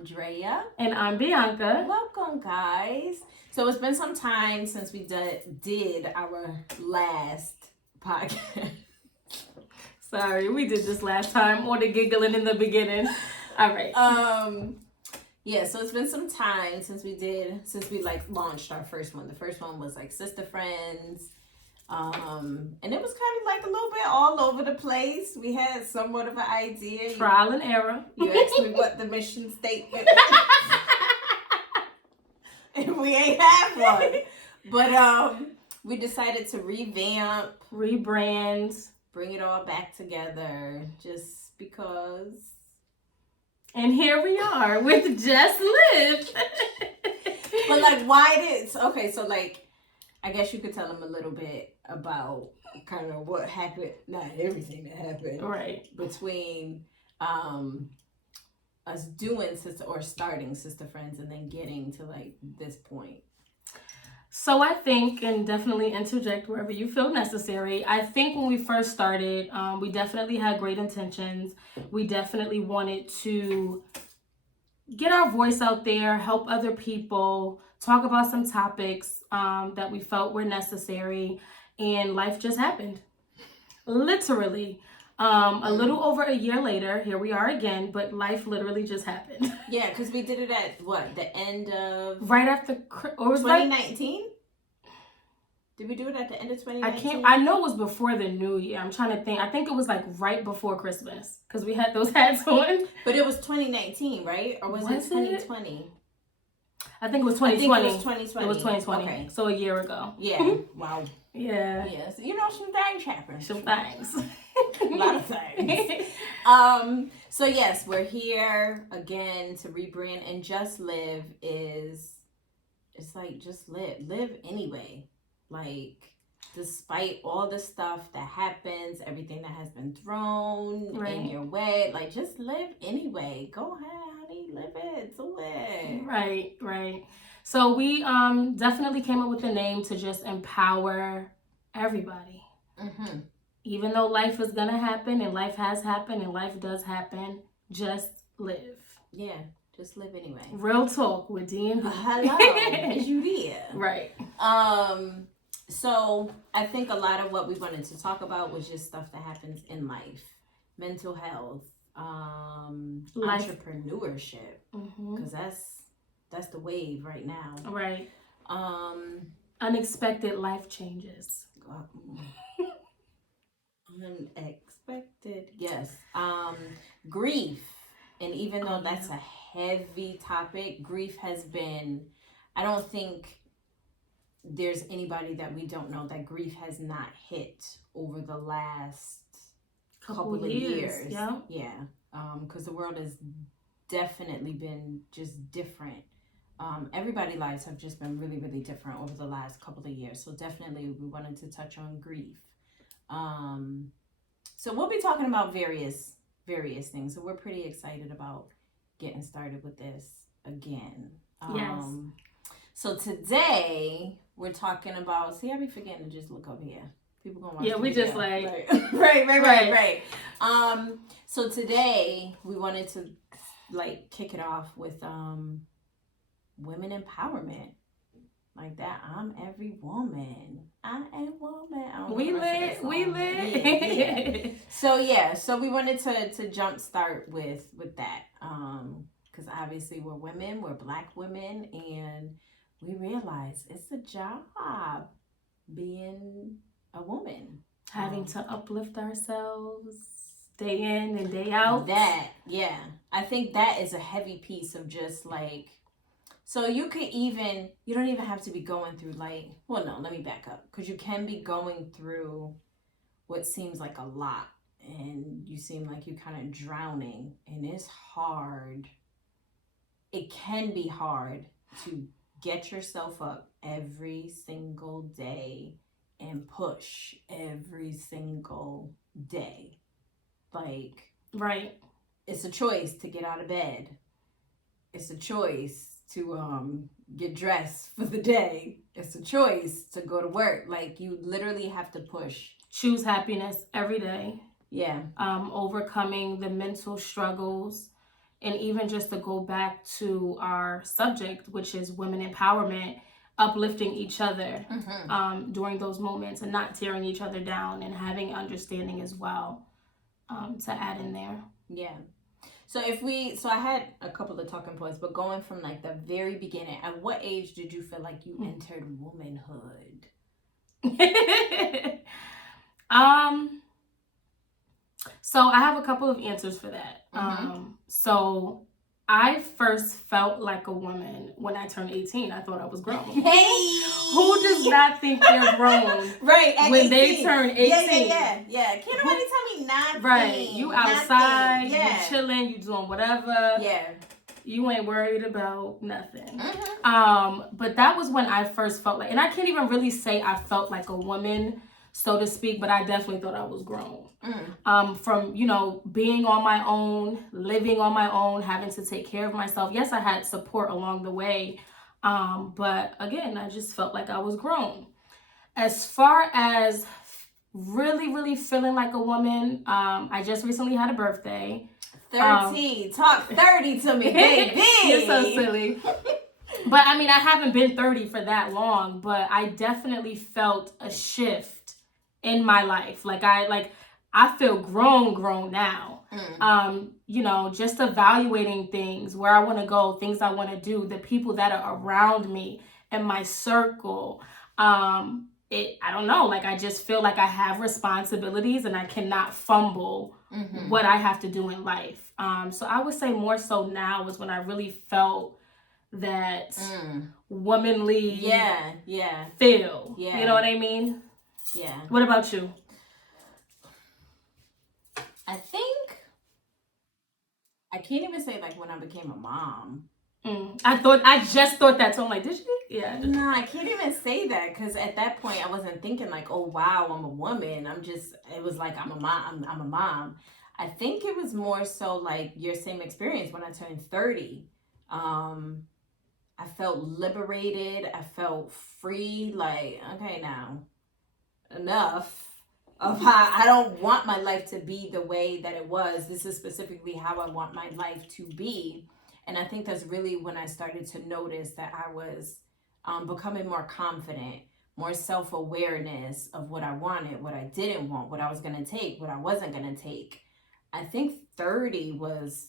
Andrea. And I'm Bianca. Welcome, guys. So it's been some time since we did our last podcast. Sorry, we did this last time on the giggling in the beginning. All right. Yeah, so it's been some time since we launched our first one. The first one was like Sister Friends. And it was kind of like a little bit all over the place. We had somewhat of an idea. Trial and error. You asked me what the mission statement is. And we ain't have one. But we decided to revamp, rebrand, bring it all back together just because. And here we are with Just Live. But like, why did okay, so like I guess you could tell them a little bit about kind of what happened, not everything that happened, right, between us doing starting Sister Friends and then getting to like this point. So I think, and definitely interject wherever you feel necessary, I think when we first started, we definitely had great intentions. We definitely wanted to get our voice out there, help other people, talk about some topics that we felt were necessary, and life just happened. Literally. A little over a year later, here we are again, but life literally just happened. Yeah, because we did it at what, the end of right after, or was 2019? Did we do it at the end of 2019? I know it was before the new year. I'm trying to think. I think it was like right before Christmas because we had those hats on. But it was 2019, right? Or was it 2020? I think it was 2020. I think it was 2020. It was 2020. Okay. So a year ago. Yeah. Wow. Yeah. Yeah. So, you know, some things happen. Some things. A lot of things. So yes, we're here again to rebrand, and Just Live it's like just live anyway. Like, despite all the stuff that happens, everything that has been thrown in your way, like, just live anyway. Go ahead, honey, live it, do it. Right. So we definitely came up with the name to just empower everybody. Mm-hmm. Even though life is gonna happen, and life has happened, and life does happen, just live. Yeah, just live anyway. Real talk with D&B. Hello, is you there? Right. So I think a lot of what we wanted to talk about was just stuff that happens in life, mental health, entrepreneurship, because that's the wave right now. Right. Unexpected life changes. Unexpected, yes. Grief, and even though that's a heavy topic, grief has been. I don't think there's anybody that we don't know that grief has not hit over the last couple of years. Yeah. Because the world has definitely been just different. Everybody's lives have just been really, really different over the last couple of years. So definitely we wanted to touch on grief. So we'll be talking about various things. So we're pretty excited about getting started with this again. Yes. So today we're talking about. See, I be forgetting to just look over here. People gonna watch. Yeah, we just like right. So today we wanted to like kick it off with women empowerment. Like that, I'm every woman. I am woman. We lit. Yeah. So we wanted to jump start with that. Because obviously we're women, we're Black women, and we realize it's a job being a woman. Having to uplift ourselves day in and day out. I think that is a heavy piece of just like. So you don't even have to be going through like, well, no, let me back up. Because you can be going through what seems like a lot. And you seem like you're kind of drowning. And it's hard. It can be hard to get yourself up every single day and push every single day. Like, right. It's a choice to get out of bed. It's a choice to get dressed for the day. It's a choice to go to work. Like, you literally have to push. Choose happiness every day. Yeah. Overcoming the mental struggles And even just to go back to our subject, which is women empowerment, uplifting each other during those moments and not tearing each other down, and having understanding as well, to add in there. Yeah. So I had a couple of talking points, but going from like the very beginning, at what age did you feel like you entered womanhood? So I have a couple of answers for that. So I first felt like a woman when I turned 18. I thought I was grown. Hey! Who does not think they're grown right, at when 18. they turn 18? Yeah. Can't nobody tell me nothing. Right. You outside, nothing. you chilling, you doing whatever. Yeah. You ain't worried about nothing. But that was when I first felt like, and I can't even really say I felt like a woman, so to speak, but I definitely thought I was grown. From, being on my own, living on my own, having to take care of myself. Yes, I had support along the way. But again, I just felt like I was grown. As far as really, really feeling like a woman, I just recently had a birthday. 30. Talk 30 to me, baby. You're so silly. But I mean, I haven't been 30 for that long, but I definitely felt a shift in my life. I feel grown now. Just evaluating things, where I want to go, things I want to do, the people that are around me in my circle. I don't know, I just feel like I have responsibilities and I cannot fumble what I have to do in life. So I would say more so now is when I really felt that womanly feel. Yeah. You know what I mean? Yeah. What about you? I think I can't even say when I became a mom. I just thought that, so I'm like, did you? Yeah. No, I can't even say that, because at that point I wasn't thinking oh wow, I'm a woman. It was like I'm a mom. I'm a mom. I think it was more so your same experience when I turned 30. I felt liberated. I felt free. Okay, now enough of how I don't want my life to be the way that it was. This is specifically how I want my life to be. And I think that's really when I started to notice that I was becoming more confident, more self-awareness of what I wanted, what I didn't want, what I was going to take, what I wasn't going to take. I think 30 was...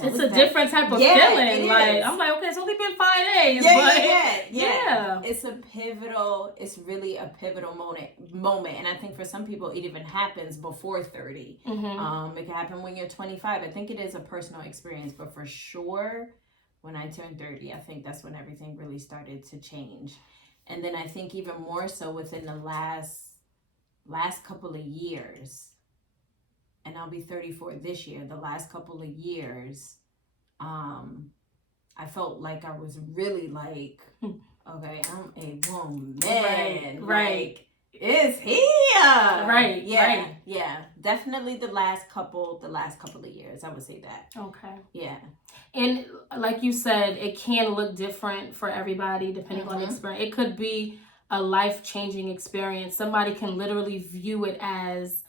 It's a different type of feeling. I'm like, okay, it's only been 5 days. Yeah. It's really a pivotal moment. And I think for some people, it even happens before 30. It can happen when you're 25. I think it is a personal experience, but for sure, when I turned 30, I think that's when everything really started to change. And then I think even more so within the last couple of years, and I'll be 34 this year, the last couple of years, I felt like I was really okay, I'm a woman. Right. It's here. Right. Yeah. Definitely the last couple of years, I would say that. Okay. Yeah. And like you said, it can look different for everybody depending on experience. It could be a life-changing experience. Somebody can literally view it as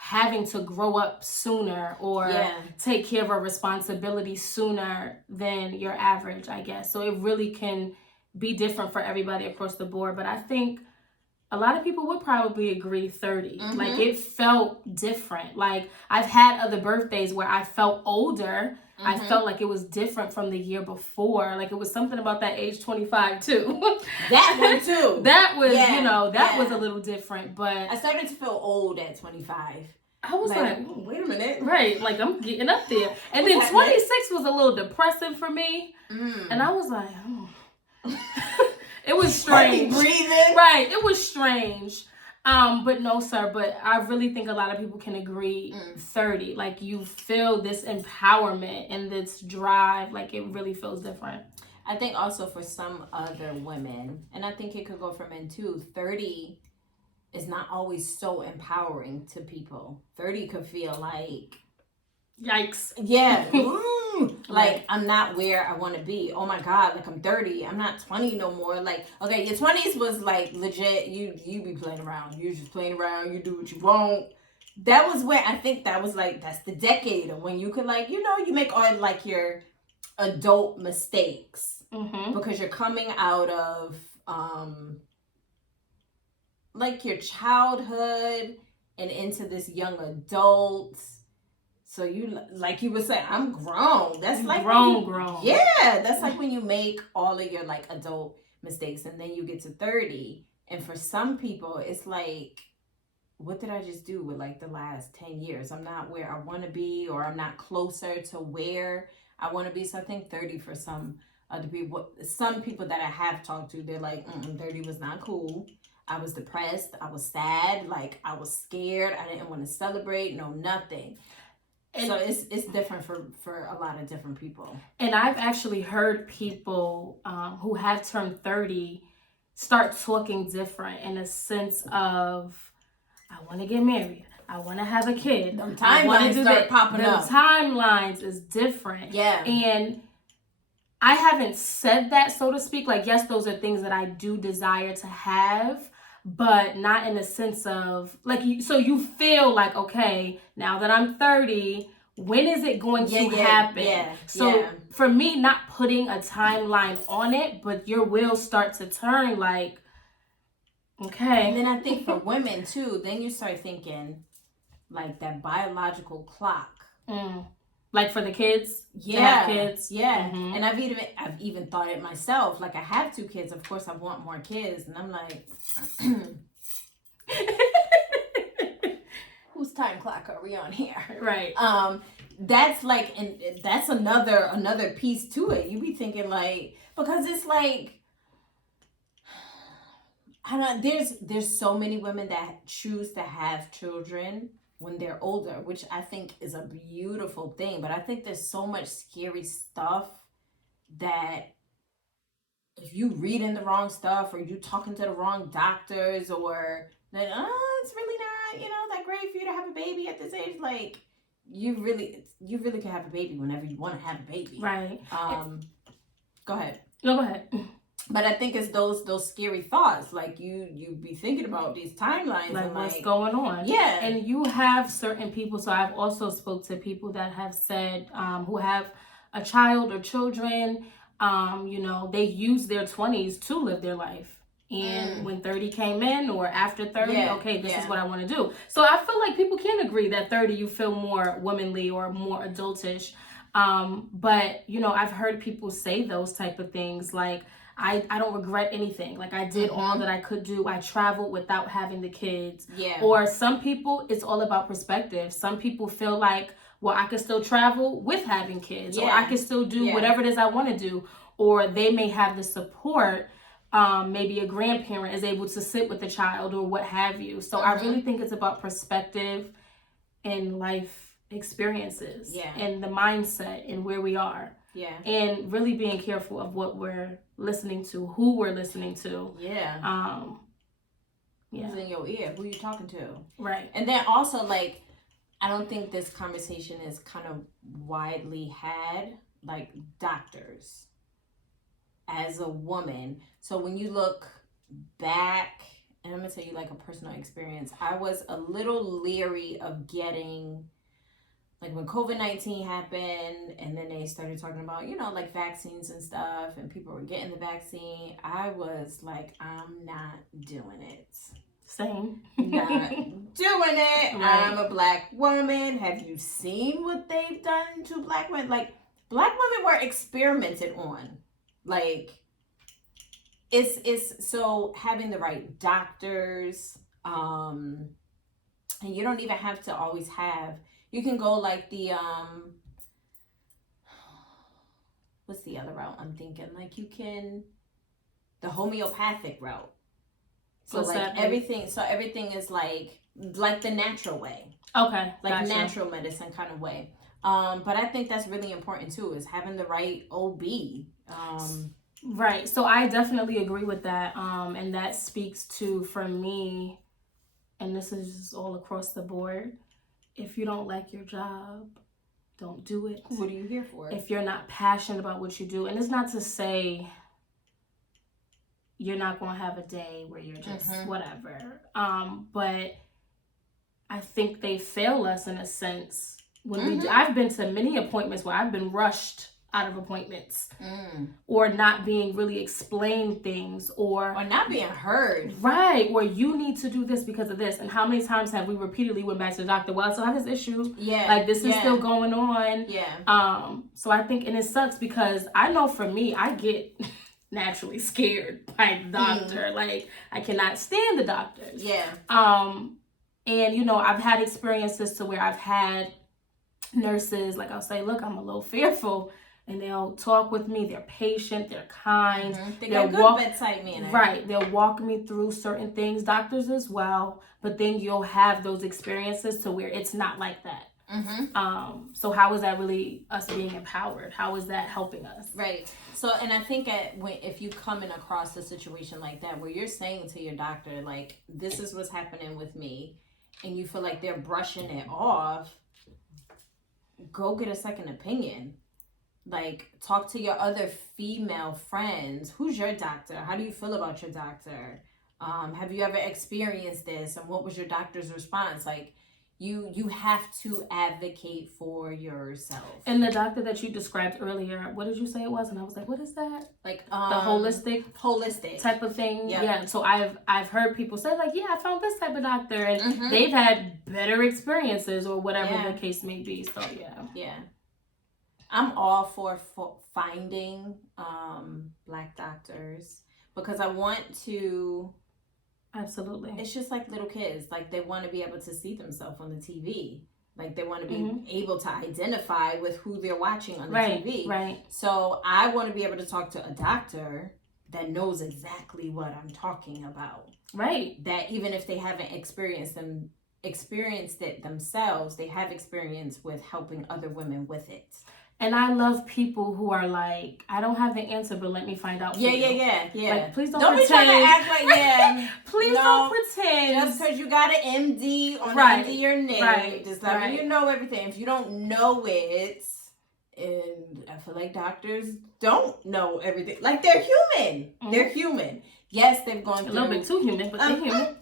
having to grow up sooner or take care of a responsibility sooner than your average, I guess. So it really can be different for everybody across the board. But I think a lot of people would probably agree 30. It felt different. I've had other birthdays where I felt older. I felt like it was different from the year before. It was something about that age 25 too. That one too. That was, was a little different. But I started to feel old at 25. I was like, wait a minute. Right, I'm getting up there. And then 26 was a little depressing for me. And I was like, it was strange. Breathing. Right, it was strange. But no, sir, but I really think a lot of people can agree 30. You feel this empowerment and this drive. It really feels different. I think also for some other women, and I think it could go for men too, 30 is not always so empowering to people. 30 could feel yikes. Yeah. I'm not where I want to be. Oh my God, I'm 30. I'm not 20 no more. Okay, your 20s was legit. You be playing around. You just playing around. You do what you want. that was when I think that was like, that's the decade of when you could, like, you know, you make all like your adult mistakes because you're coming out of like your childhood and into this young adult. So you, like you were saying, I'm grown. That's like grown. Yeah, that's like when you make all of your like adult mistakes and then you get to 30. And for some people, it's like, what did I just do with like the last 10 years? I'm not where I want to be, or I'm not closer to where I want to be. So I think 30 for some other people, some people that I have talked to, they're like, 30 was not cool. I was depressed. I was sad. Like, I was scared. I didn't want to celebrate. No, nothing. And so it's different for a lot of different people. And I've actually heard people who have turned 30 start talking different in a sense of, I want to get married. I want to have a kid. Them timelines start popping up. The timelines is different. Yeah. And I haven't said that, so to speak. Like, yes, those are things that I do desire to have, but not in a sense of like, so you feel like, okay, now that I'm 30, when is it going to happen? Yeah. So for me, not putting a timeline on it, but your wheels start to turn like, okay. And then I think for women too, then you start thinking like that biological clock. Like for the kids? Yeah. Kids? Yeah. Mm-hmm. And I've even thought it myself. Like, I have 2 kids. Of course I want more kids. And I'm like, whose time clock are we on here? Right. That's like, and that's another piece to it. You be thinking like, because it's like, I don't know, there's so many women that choose to have children when they're older, which I think is a beautiful thing. But I think there's so much scary stuff that if you reading the wrong stuff, or you talking to the wrong doctors, or that, it's really not, that great for you to have a baby at this age. Like, you really can have a baby whenever you want to have a baby. Right. Go ahead. No, go ahead. But I think it's those scary thoughts, like you be thinking about these timelines, like and what's going on. Yeah. And you have certain people, so I've also spoke to people that have said, who have a child or children, they use their 20s to live their life. And when 30 came in, or after 30, this is what I want to do. So I feel like people can agree that 30 you feel more womanly or more adultish. But I've heard people say those type of things like, I don't regret anything. Like, I did all that I could do. I traveled without having the kids. Yeah. Or some people, it's all about perspective. Some people feel like, well, I can still travel with having kids. Or I can still do whatever it is I want to do. Or they may have the support. Maybe a grandparent is able to sit with the child or what have you. So I really think it's about perspective and life experiences. And the mindset and where we are. Yeah. And really being careful of what we're listening to, who we're listening to. Yeah. Who's in your ear? Who you talking to? Right. And then also, like, I don't think this conversation is kind of widely had, like, doctors as a woman. So when you look back, and I'm going to tell you, like, a personal experience, I was a little leery of getting, like, when COVID-19 happened, and then they started talking about, like, vaccines and stuff, and people were getting the vaccine, I was like, I'm not doing it. Same. Not doing it. Right. I'm a Black woman. Have you seen what they've done to Black women? Like, Black women were experimented on. Like, it's so having the right doctors, and you don't even have to always have, you can go like the what's the other route I'm thinking? Like, you can, the homeopathic route. So everything is like the natural way. Okay. Like, gotcha. Natural medicine kind of way. But I think that's really important too, is having the right OB. Right. So I definitely agree with that. And that speaks to, for me, and this is just all across the board, if you don't like your job, don't do it. What are you here for? If you're not passionate about what you do, and it's not to say you're not going to have a day where you're just whatever. But I think they fail us in a sense when we do. I've been to many appointments where I've been rushed out of appointments or not being really explained things or not being heard. Right. Or you need to do this because of this. And how many times have we repeatedly went back to the doctor? Well, I still have this issue. Yeah. Like this is still going on. Yeah. So I think, and it sucks because I know for me, I get naturally scared by the doctor. Like I cannot stand the doctors. Yeah. And you know, I've had experiences to where I've had nurses, like I'll say, look, I'm a little fearful. And they'll talk with me. They're patient. They're kind. They got good bedside manner. Right. They'll walk me through certain things. Doctors as well. But then you'll have those experiences to where it's not like that. So how is that really us being empowered? How is that helping us? Right. So, and I think if you come in across a situation like that where you're saying to your doctor, like, this is what's happening with me, and you feel like they're brushing it off, go get a second opinion. Like, talk to your other female friends. Who's your doctor? How do you feel about your doctor? Have you ever experienced this? And what was your doctor's response? Like, you have to advocate for yourself. And the doctor that you described earlier, what did you say it was? And I was like, what is that? Like the holistic type of thing. Yep. Yeah. So I've heard people say like, yeah, I found this type of doctor, and they've had better experiences or whatever the case may be. So yeah. I'm all for finding Black doctors because I want to. Absolutely. It's just like little kids. Like, they want to be able to see themselves on the TV. Like, they want to be able to identify with who they're watching on the TV. Right. So I want to be able to talk to a doctor that knows exactly what I'm talking about. Right. That even if they haven't experienced it themselves, they have experience with helping other women with it. And I love people who are like, I don't have the answer, but let me find out for you. Yeah. Like, please don't pretend. Be trying to act like, please don't pretend. Just because you got an MD on the end of your name, does not mean you know everything. If you don't know it, and I feel like doctors don't know everything. Like, they're human. They're human. Yes, they've gone through... A little bit too human, but they're human.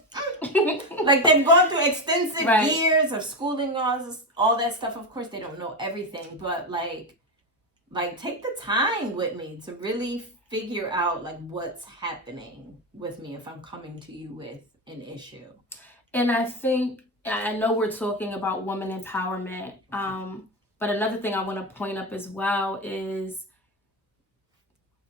Like, they've gone through extensive years of schooling, all that stuff. Of course, they don't know everything, but like take the time with me to really figure out like what's happening with me if I'm coming to you with an issue. And I know we're talking about woman empowerment, but another thing I want to point up as well is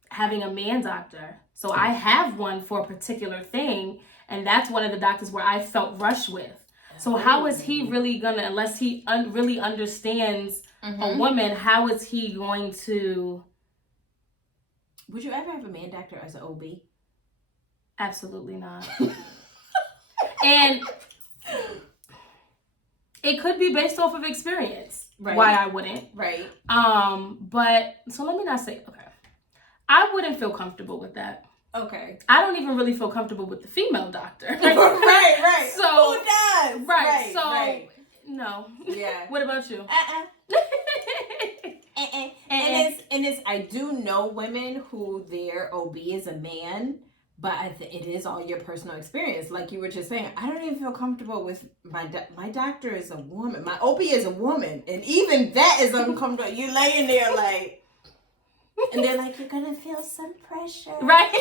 having a man doctor. So I have one for a particular thing, and that's one of the doctors where I felt rushed with. So how is he really gonna, unless he really understands a woman, how is he going to... Would you ever have a man doctor as an OB? Absolutely not. And it could be based off of experience. Why I wouldn't. Right. But, so let me not say, okay. I wouldn't feel comfortable with that. Okay. I don't even really feel comfortable with the female doctor. right. So who does? Right. So no. Yeah. What about you? And it's I do know women who their OB is a man, but it is all your personal experience. Like you were just saying, I don't even feel comfortable with my doctor is a woman. My OB is a woman, and even that is uncomfortable. You laying there like. And they're like, you're gonna feel some pressure, right?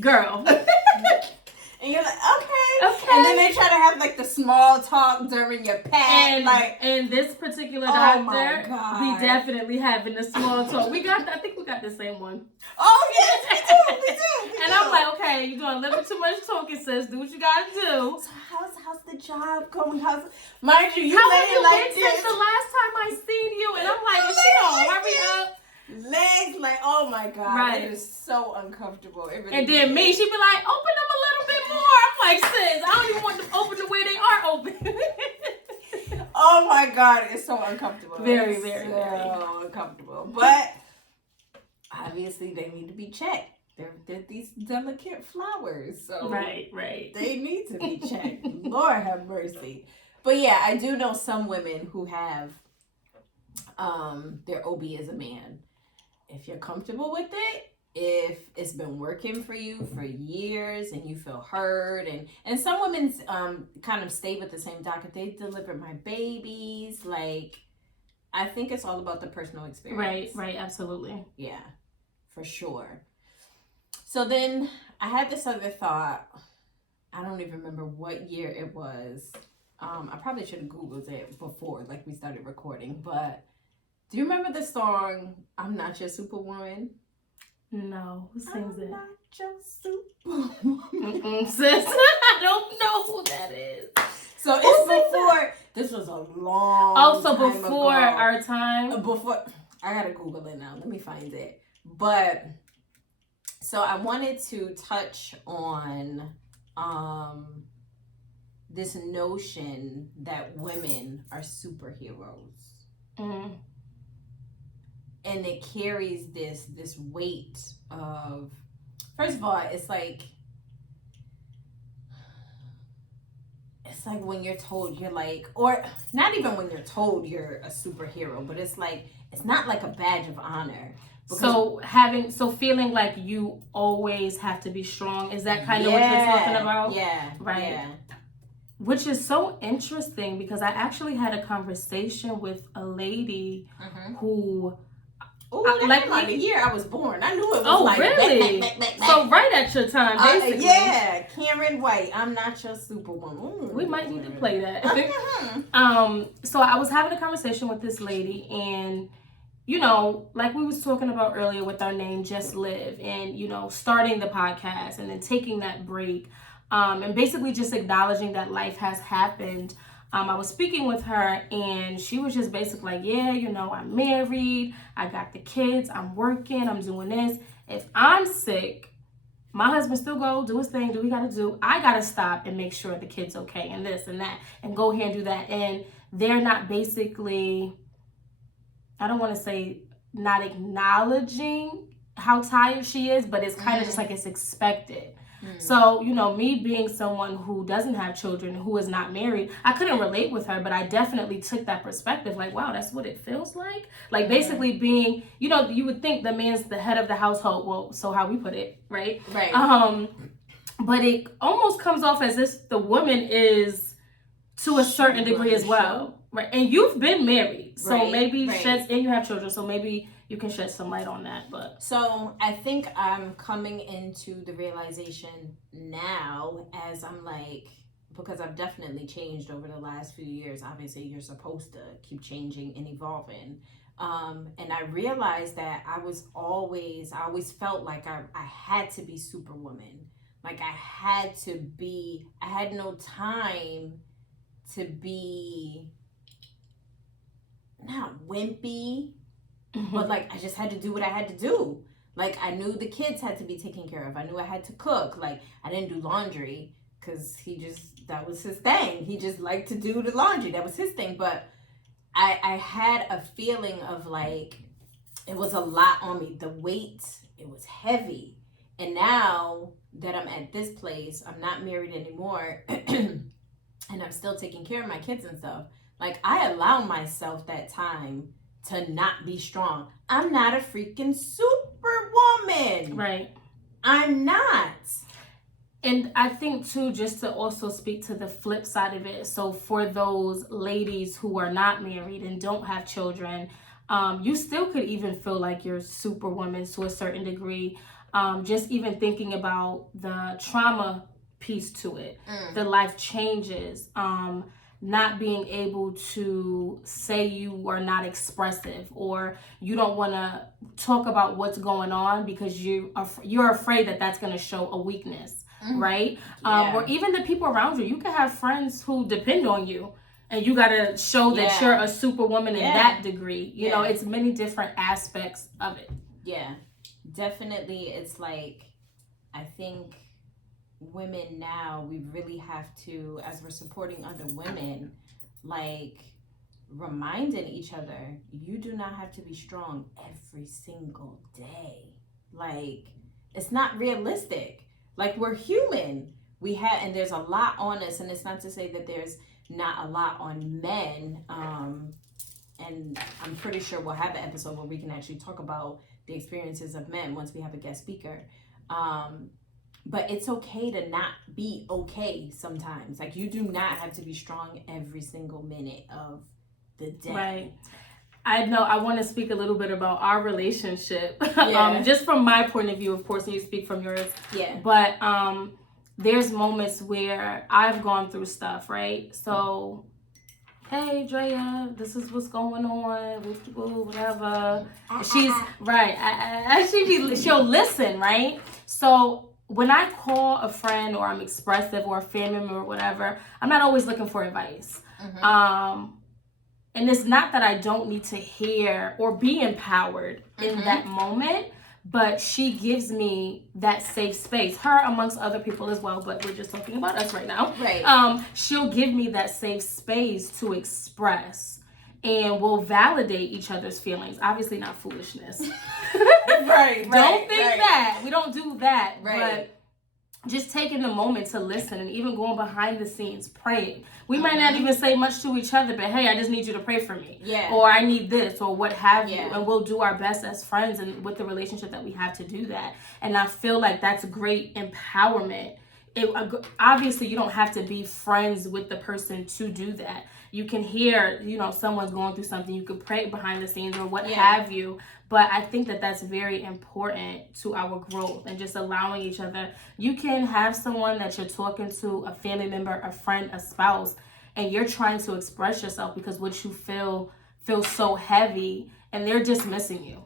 Girl. And you're like, okay. And then they try to have like the small talk during your pat, and this particular doctor, we definitely having the small talk. I think we got the same one. Oh yes, we do. And I'm like, okay, you're doing a little bit too much talking, sis. Do what you gotta do. So how's the job going? Mind you, how have you been since the last time I seen you? And I'm like, she don't hurry up. Legs like, oh my God, it is so uncomfortable. It really and then me, she'd be like, open them a little bit more. I'm like, sis, I don't even want them open the way they are open. Oh my God, it's so uncomfortable. Very uncomfortable. But obviously they need to be checked. They're these delicate flowers, so right. They need to be checked. Lord have mercy. But yeah, I do know some women who have their OB as a man. If you're comfortable with it, if it's been working for you for years and you feel heard, and some women kind of stay with the same doctor. They delivered my babies. Like, I think it's all about the personal experience. Right, absolutely. Yeah, for sure. So then I had this other thought. I don't even remember what year it was. I probably should have Googled it before, like, we started recording. But do you remember the song "I'm Not Your Superwoman"? No, who sings it? I'm not your superwoman. Sis, I don't know who that is. So it's before. This was a long. Oh, so time before ago. our time. Before, I gotta Google it now. Let me find it. But so I wanted to touch on this notion that women are superheroes. Mm. And it carries this weight of, first of all, it's like when you're told you're like, or not even when you're told you're a superhero, but it's like, it's not like a badge of honor. So feeling like you always have to be strong, is that kind of what you're talking about? Yeah. Right. Yeah. Which is so interesting because I actually had a conversation with a lady who. Oh, that came out the year I was born. I knew it was like really? Back. So right at your time, basically. Yeah, Cameron White. I'm not your superwoman. We might need to play that. So I was having a conversation with this lady, and you know, like we was talking about earlier with our name, Just Live, and you know, starting the podcast and then taking that break, and basically just acknowledging that life has happened. I was speaking with her and she was just basically like, yeah, you know, I'm married, I got the kids, I'm working, I'm doing this. If I'm sick, my husband still go do his thing, do what he gotta do. I gotta stop and make sure the kid's okay and this and that and go here and do that. And they're not basically, I don't want to say not acknowledging how tired she is, but it's kind of just like it's expected. So, you know, me being someone who doesn't have children, who is not married, I couldn't relate with her, but I definitely took that perspective. Like, wow, that's what it feels like. Like basically being, you know, you would think the man's the head of the household. Well, so how we put it, right? Right. But it almost comes off as if the woman is to a certain degree as well. Right. And you've been married. So maybe and you have children. So maybe you can shed some light on that. But so I think I'm coming into the realization now as I'm like, because I've definitely changed over the last few years. Obviously, you're supposed to keep changing and evolving. And I realized that I always felt like I had to be superwoman. Like I had no time to be not wimpy, but like I just had to do what I had to do. Like I knew the kids had to be taken care of. I knew I had to cook. Like I didn't do laundry because that was his thing. He just liked to do the laundry. That was his thing. But I had a feeling of like it was a lot on me. The weight, it was heavy. And now that I'm at this place, I'm not married anymore and I'm still taking care of my kids and stuff. Like, I allow myself that time to not be strong. I'm not a freaking superwoman. Right. I'm not. And I think, too, just to also speak to the flip side of it. So for those ladies who are not married and don't have children, you still could even feel like you're superwoman to a certain degree. Just even thinking about the trauma piece to it, the life changes, not being able to say you are not expressive or you don't want to talk about what's going on because you're afraid that that's going to show a weakness, right? Yeah. Or even the people around you. You can have friends who depend on you and you got to show that you're a superwoman in that degree. You know, it's many different aspects of it. Yeah, definitely. It's like, I think women now, we really have to, as we're supporting other women, like reminding each other, you do not have to be strong every single day. Like, it's not realistic. Like, we're human. And there's a lot on us, and it's not to say that there's not a lot on men, and I'm pretty sure we'll have an episode where we can actually talk about the experiences of men once we have a guest speaker. But it's okay to not be okay sometimes. Like, you do not have to be strong every single minute of the day. Right. I know I want to speak a little bit about our relationship. Yeah. Just from my point of view, of course, and you speak from yours. Yeah. But there's moments where I've gone through stuff, right? So, hey, Drea, this is what's going on, whatever. She's, right, she'll listen, right? So, when I call a friend or I'm expressive or a family member or whatever, I'm not always looking for advice. And it's not that I don't need to hear or be empowered in that moment, but she gives me that safe space. Her amongst other people as well, but we're just talking about us right now. Right. She'll give me that safe space to express, and we'll validate each other's feelings. Obviously not foolishness. Right. Don't think that. We don't do that. Right. But just taking the moment to listen and even going behind the scenes, praying. We might not even say much to each other, but hey, I just need you to pray for me. Yeah. Or I need this, or what have you. Yeah. And we'll do our best as friends and with the relationship that we have to do that. And I feel like that's great empowerment. Obviously, you don't have to be friends with the person to do that. You can hear, someone's going through something. You could pray behind the scenes or what have you. But I think that that's very important to our growth and just allowing each other. You can have someone that you're talking to, a family member, a friend, a spouse, and you're trying to express yourself because what you feel feels so heavy, and they're dismissing you.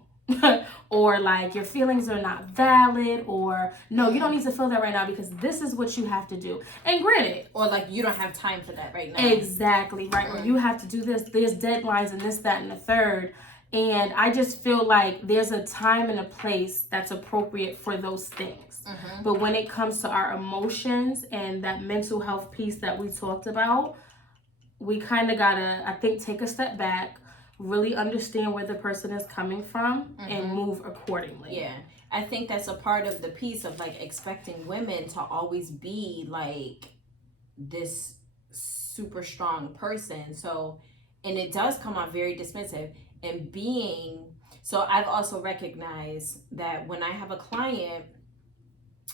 Or like your feelings are not valid, or no, you don't need to feel that right now because this is what you have to do. And granted, or like you don't have time for that right now. Exactly, right? Or you have to do this, there's deadlines and this, that, and the third. And I just feel like there's a time and a place that's appropriate for those things. But when it comes to our emotions and that mental health piece that we talked about, we kind of gotta, I think, take a step back, really understand where the person is coming from, and move accordingly. Yeah. I think that's a part of the piece of like expecting women to always be like this super strong person. So, and it does come out very dismissive. And so I've also recognized that when I have a client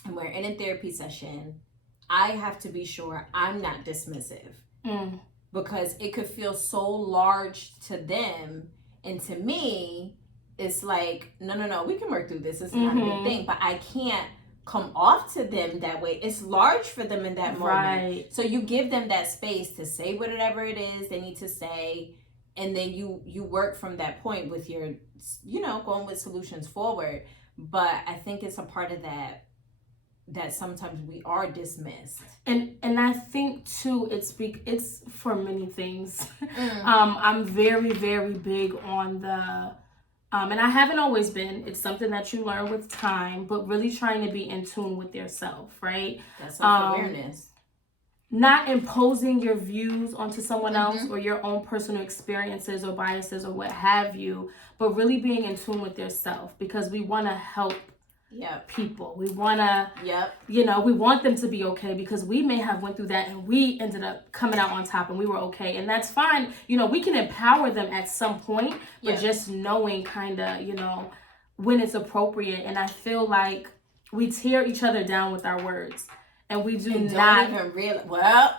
and we're in a therapy session, I have to be sure I'm not dismissive. Because it could feel so large to them, and to me it's like no, we can work through this, it's not a big thing, but I can't come off to them that way. It's large for them in that moment, right? So you give them that space to say whatever it is they need to say, and then you work from that point with your going with solutions forward. But I think it's a part of that sometimes we are dismissed, and I think too it's for many things. I'm very, very big on the and I haven't always been, it's something that you learn with time, but really trying to be in tune with yourself, right? That's self-awareness. Not imposing your views onto someone else or your own personal experiences or biases or what have you, but really being in tune with yourself, because we want to help people. We want to, we want them to be okay, because we may have went through that and we ended up coming out on top and we were okay. And that's fine. We can empower them at some point, but just knowing kind of, when it's appropriate. And I feel like we tear each other down with our words. And we do not even realize. Well,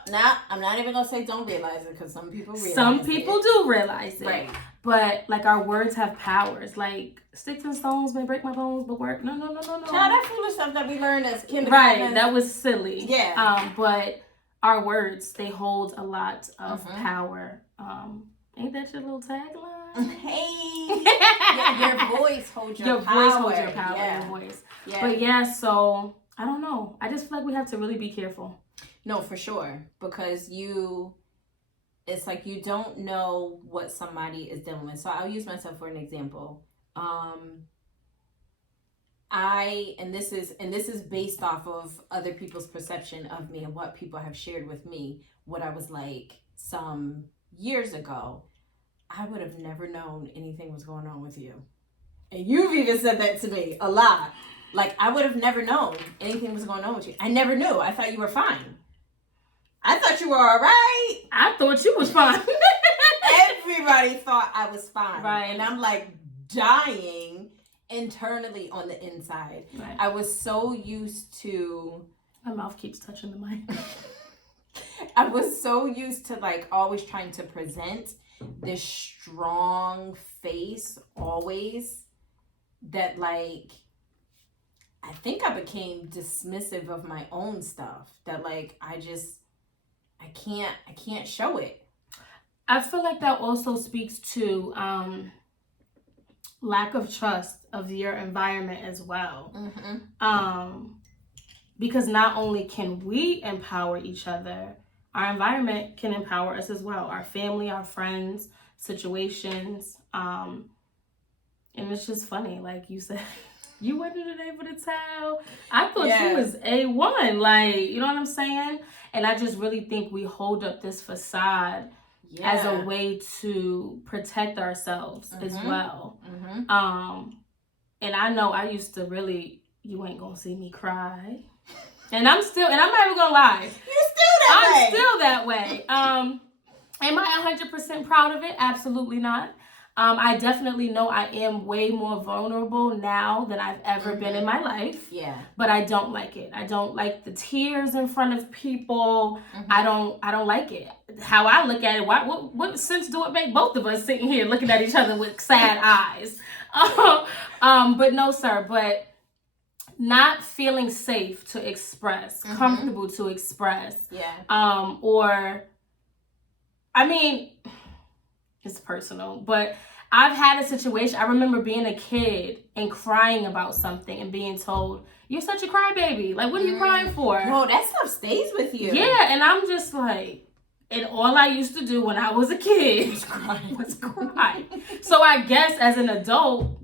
I'm not even gonna say don't realize it, because some people realize. Some people do realize it, right? But like our words have powers. Like sticks and stones may break my bones, but work. No. Child, that foolish stuff that we learned as kindergarten. Right, that was silly. Yeah. But our words, they hold a lot of power. Ain't that your little tagline? Hey, your voice holds your power. Your voice holds your power. Your voice. Yeah. But so. I don't know. I just feel like we have to really be careful. No, for sure. Because it's like you don't know what somebody is dealing with. So I'll use myself for an example. This is based off of other people's perception of me and what people have shared with me, what I was like some years ago. I would have never known anything was going on with you. And you've even said that to me a lot. Like, I would have never known anything was going on with you. I never knew. I thought you were fine. I thought you were all right. I thought you was fine. everybody thought I was fine. Right. And I'm like dying internally on the inside. Right. I was so used to... My mouth keeps touching the mic. I was so used to like always trying to present this strong face always that like I think I became dismissive of my own stuff, that like I can't show it. I feel like that also speaks to lack of trust of your environment as well. Because not only can we empower each other, our environment can empower us as well. Our family, our friends, situations. And it's just funny, like you said, you weren't even able to tell. I thought you was A1, like, you know what I'm saying? And I just really think we hold up this facade as a way to protect ourselves as well. And I know I used to really, you ain't gonna see me cry. And I'm not even gonna lie. You're still that way. I'm still that way. Am I 100% proud of it? Absolutely not. I definitely know I am way more vulnerable now than I've ever been in my life. Yeah. But I don't like it. I don't like the tears in front of people. I don't like it. How I look at it, what sense do it make both of us sitting here looking at each other with sad eyes? But no, sir. But not feeling safe to express, comfortable to express. Yeah. Or, I mean, it's personal, but I've had a situation. I remember being a kid and crying about something and being told, "You're such a crybaby. Like, what are you crying for?" Bro, that stuff stays with you. Yeah, and I'm just like, and all I used to do when I was a kid was cry. So I guess as an adult,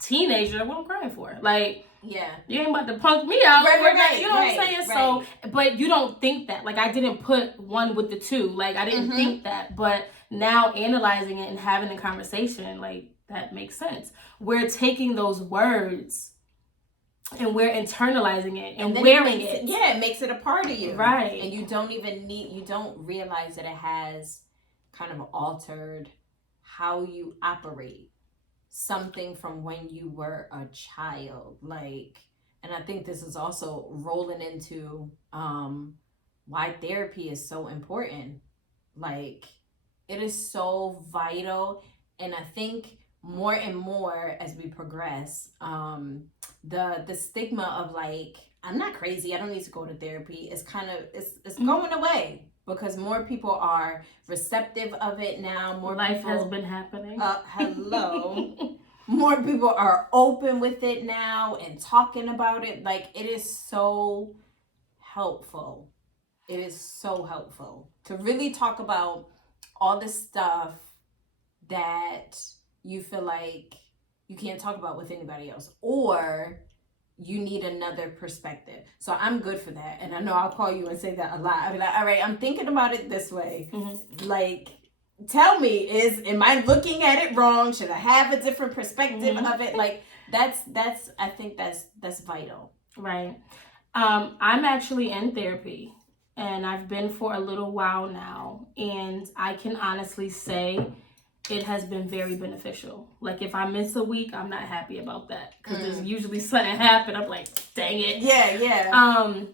teenager, what I'm crying for? Like, you ain't about to punk me out. Right, you know what I'm saying? So, but you don't think that. Like, I didn't put one with the two. Like, I didn't think that. But now analyzing it and having a conversation, like, that makes sense. We're taking those words and we're internalizing it and wearing it. Yeah, it makes it a part of you. Right. And you don't realize that it has kind of altered how you operate. Something from when you were a child, like, and I think this is also rolling into why therapy is so important. Like, it is so vital, and I think more and more as we progress, the stigma of like, I'm not crazy, I don't need to go to therapy, is kind of it's going away. Because more people are receptive of it now. More life people, has been happening. Hello. More people are open with it now and talking about it. Like, it is so helpful. It is so helpful to really talk about all the stuff that you feel like you can't talk about with anybody else, or you need another perspective. So I'm good for that. And I know I'll call you and say that a lot. I'll be like, all right, I'm thinking about it this way. Like, tell me, am I looking at it wrong? Should I have a different perspective of it? Like, I think that's vital. Right. I'm actually in therapy, and I've been for a little while now. And I can honestly say it has been very beneficial. Like, if I miss a week, I'm not happy about that, because there's usually something happen. I'm like, dang it. Yeah.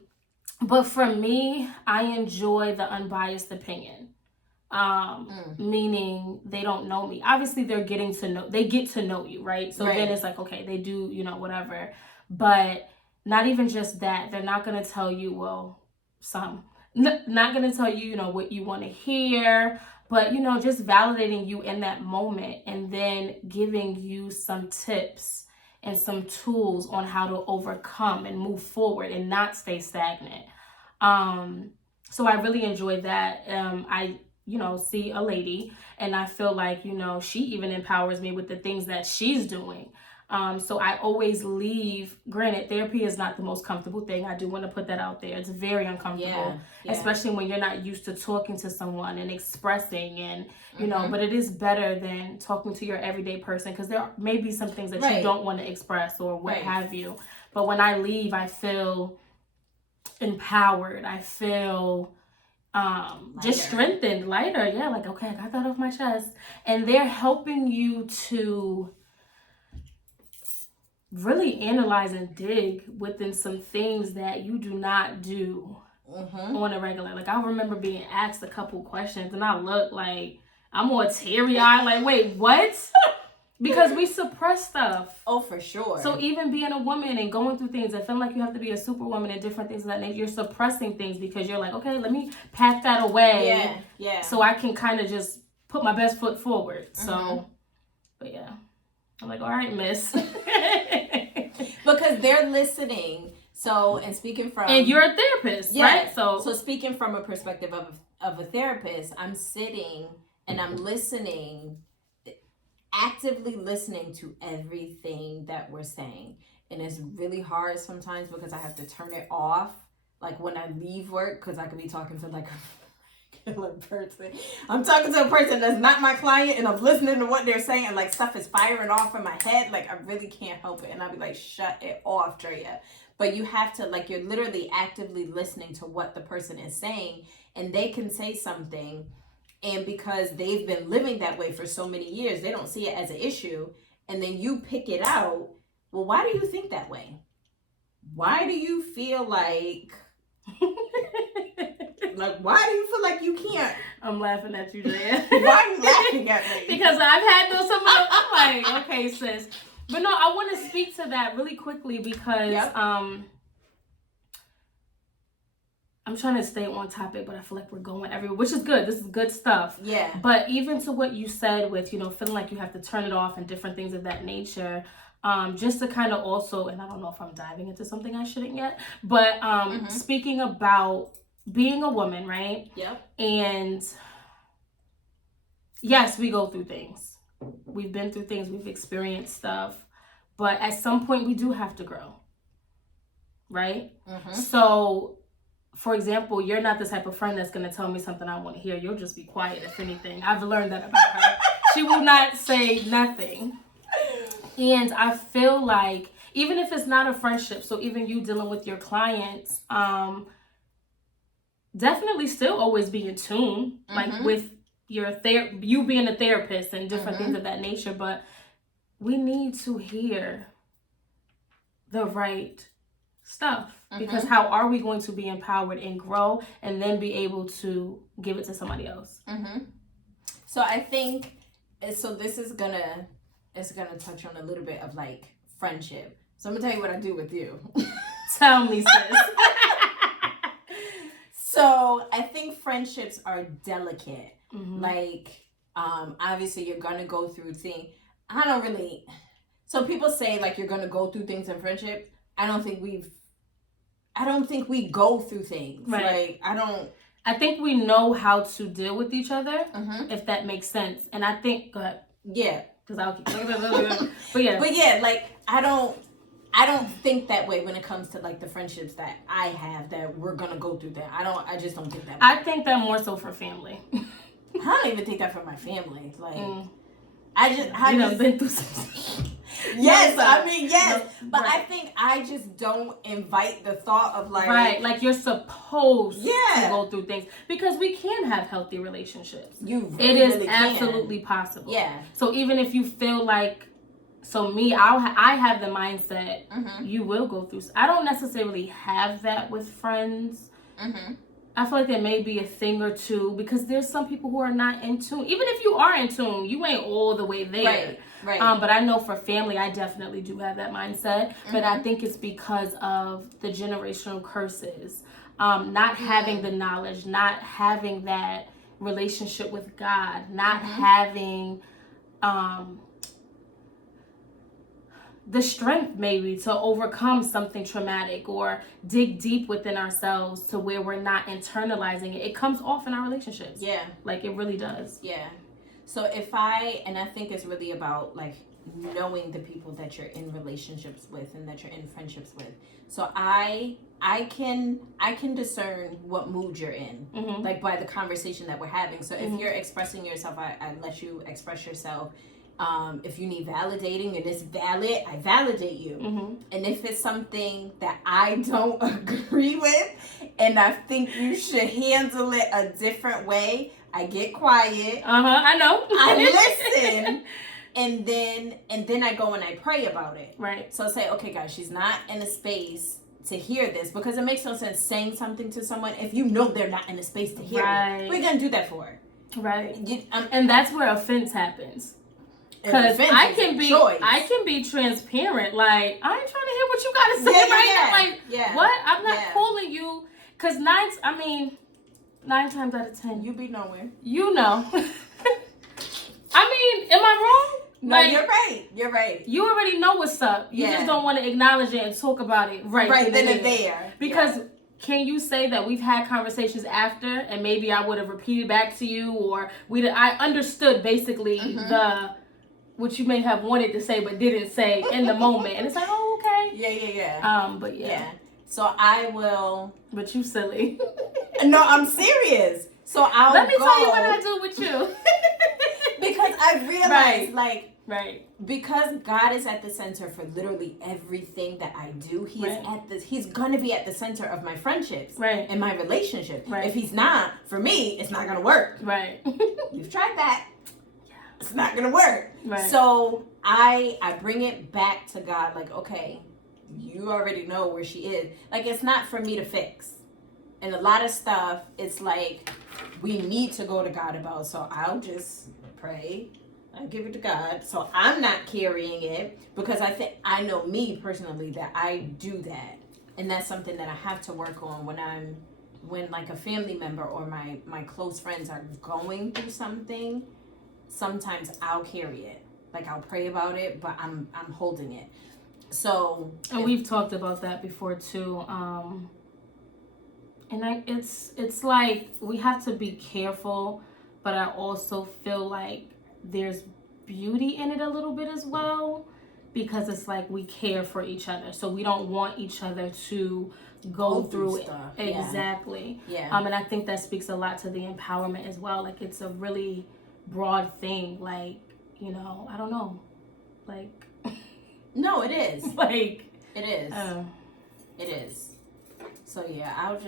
But for me, I enjoy the unbiased opinion. Meaning they don't know me. Obviously, they get to know you, right? So then it's like, okay, they do, whatever. But not even just that. They're not going to tell you, not going to tell you, what you want to hear. But, just validating you in that moment and then giving you some tips and some tools on how to overcome and move forward and not stay stagnant. So I really enjoyed that. I see a lady and I feel like, she even empowers me with the things that she's doing. So I always leave. Granted, therapy is not the most comfortable thing. I do want to put that out there. It's very uncomfortable, especially when you're not used to talking to someone and expressing and, but it is better than talking to your everyday person, because there may be some things that you don't want to express or what have you. But when I leave, I feel empowered. I feel just strengthened, lighter. Yeah, like, okay, I got that off my chest. And they're helping you to really analyze and dig within some things that you do not do on a regular. Like, I remember being asked a couple questions and I look like I'm all teary-eyed, like, wait, what? Because we suppress stuff. Oh, for sure. So even being a woman and going through things and feeling like you have to be a superwoman and different things of that nature, you're suppressing things because you're like, okay, let me pack that away. Yeah. So I can kind of just put my best foot forward. So, but yeah. I'm like, all right, miss. Because they're listening. So, and speaking from... And you're a therapist, right? So speaking from a perspective of a therapist, I'm sitting and I'm listening, actively listening to everything that we're saying. And it's really hard sometimes because I have to turn it off. Like when I leave work, because I could be talking to like a regular person. I'm talking to a person that's not my client and I'm listening to what they're saying and like stuff is firing off in my head. Like I really can't help it. And I'll be like, shut it off, Drea. But you have to, like, you're literally actively listening to what the person is saying, and they can say something, and because they've been living that way for so many years, they don't see it as an issue, and then you pick it out. Well, why do you think that way? Why do you feel like why do you feel like you can't? I'm laughing at you, Drea. Why are you laughing at me? Because I've had those some of them. I'm like, okay, sis. But no, I want to speak to that really quickly because I'm trying to stay on topic, but I feel like we're going everywhere, which is good. This is good stuff. Yeah. But even to what you said with, you know, feeling like you have to turn it off and different things of that nature, just to kind of also, and I don't know if I'm diving into something I shouldn't yet, but speaking about being a woman, right? Yep. And yes, we go through things. We've been through things, we've experienced stuff, but at some point we do have to grow, right? So, for example, you're not the type of friend that's going to tell me something I want to hear. You'll just be quiet, if anything. I've learned that about her. She will not say nothing. And I feel like, even if it's not a friendship, so even you dealing with your clients, definitely still always be in tune, like with you being a therapist and different things of that nature, but we need to hear the right stuff because how are we going to be empowered and grow and then be able to give it to somebody else? So I think, so this is gonna touch on a little bit of like friendship. So I'm gonna tell you what I do with you. Tell me, sis. So I think friendships are delicate. Like, obviously you're gonna go through things. So people say like you're gonna go through things in friendship. I don't think we go through things. Right. Like, I think we know how to deal with each other, if that makes sense. And I think, go ahead. Yeah. Because I'll keep, but yeah, like, I don't think that way when it comes to like the friendships that I have that we're gonna go through that. I just don't think that way. I think that more so for family. I don't even think that for my family. Like, I've been through some. Yes, I mean, yes. But right. I think I just don't invite the thought of like... Right, like you're supposed to go through things. Because we can have healthy relationships. It is absolutely possible. Yeah. So even if you feel like... So me, I have the mindset, you will go through... I don't necessarily have that with friends. I feel like there may be a thing or two because there's some people who are not in tune. Even if you are in tune, you ain't all the way there. Right. But I know for family, I definitely do have that mindset. But I think it's because of the generational curses. Not having the knowledge, not having that relationship with God, not having the strength maybe to overcome something traumatic or dig deep within ourselves to where we're not internalizing it. It comes off in our relationships. Yeah. Like it really does. Yeah. So I think it's really about like knowing the people that you're in relationships with and that you're in friendships with. So I can discern what mood you're in, like by the conversation that we're having. So if you're expressing yourself, I let you express yourself. If you need validating and it's valid, I validate you. Mm-hmm. And if it's something that I don't agree with and I think you should handle it a different way, I get quiet. I know. I listen. And then I go and I pray about it. Right. So I say, okay, guys, she's not in a space to hear this, because it makes no sense saying something to someone if you know they're not in a space to hear it. We're going to do that for her. Right. And that's where offense happens. Because I can be transparent. Like, I ain't trying to hear what you got to say now. Like, what? I'm not calling you. Because 9 times out of 10. You be knowing. You know. I mean, am I wrong? No, like, you're right. You're right. You already know what's up. You just don't want to acknowledge it and talk about it right then and there. Because can you say that we've had conversations after, and maybe I would have repeated back to you, or I understood basically what you may have wanted to say but didn't say in the moment, and it's like, oh, okay. Yeah. But yeah. So I will. But you silly. No, I'm serious. So I'll. Let me tell you what I do with you. Because I realized, right. Because God is at the center for literally everything that I do. He is at this. He's gonna be at the center of my friendships, and my relationship. Right. If He's not, for me, it's not gonna work. Right. You've tried that. Yeah. It's not gonna work. Right. So I bring it back to God. Like, okay, you already know where she is. Like, it's not for me to fix. And a lot of stuff, it's like we need to go to God about. So I'll just pray. I give it to God. So I'm not carrying it, because I know me personally that I do that. And that's something that I have to work on when like a family member or my close friends are going through something. Sometimes I'll carry it. Like, I'll pray about it, but I'm holding it. So, and we've talked about that before too. And it's like we have to be careful, but I also feel like there's beauty in it a little bit as well, because it's like we care for each other, so we don't want each other to go through it. Stuff. Exactly. Yeah. And I think that speaks a lot to the empowerment as well. Like, it's a really broad thing. Like, I don't know. Like. No, it is. Like. It is. It is. So yeah, I'm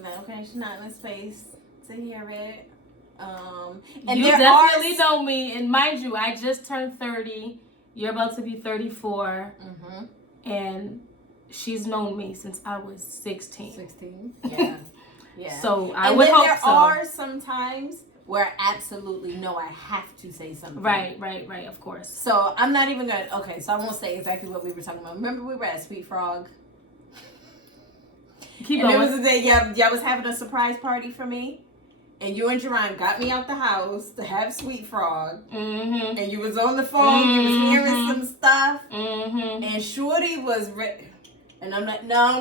like, okay, she's not in a space to hear it. And you definitely know me, and mind you, I just turned 30. You're about to be 34, and she's known me since I was 16. 16, yeah, yeah. So I would hope there are some times where I absolutely know I have to say something. Right, of course. So I'm not even gonna. Okay, so I won't say exactly what we were talking about. Remember, we were at Sweet Frog. Keep going. There was a day, y'all was having a surprise party for me. And you and Jerome got me out the house to have Sweet Frog. And you was on the phone. You was hearing some stuff. And Shorty was ready. And I'm like, no.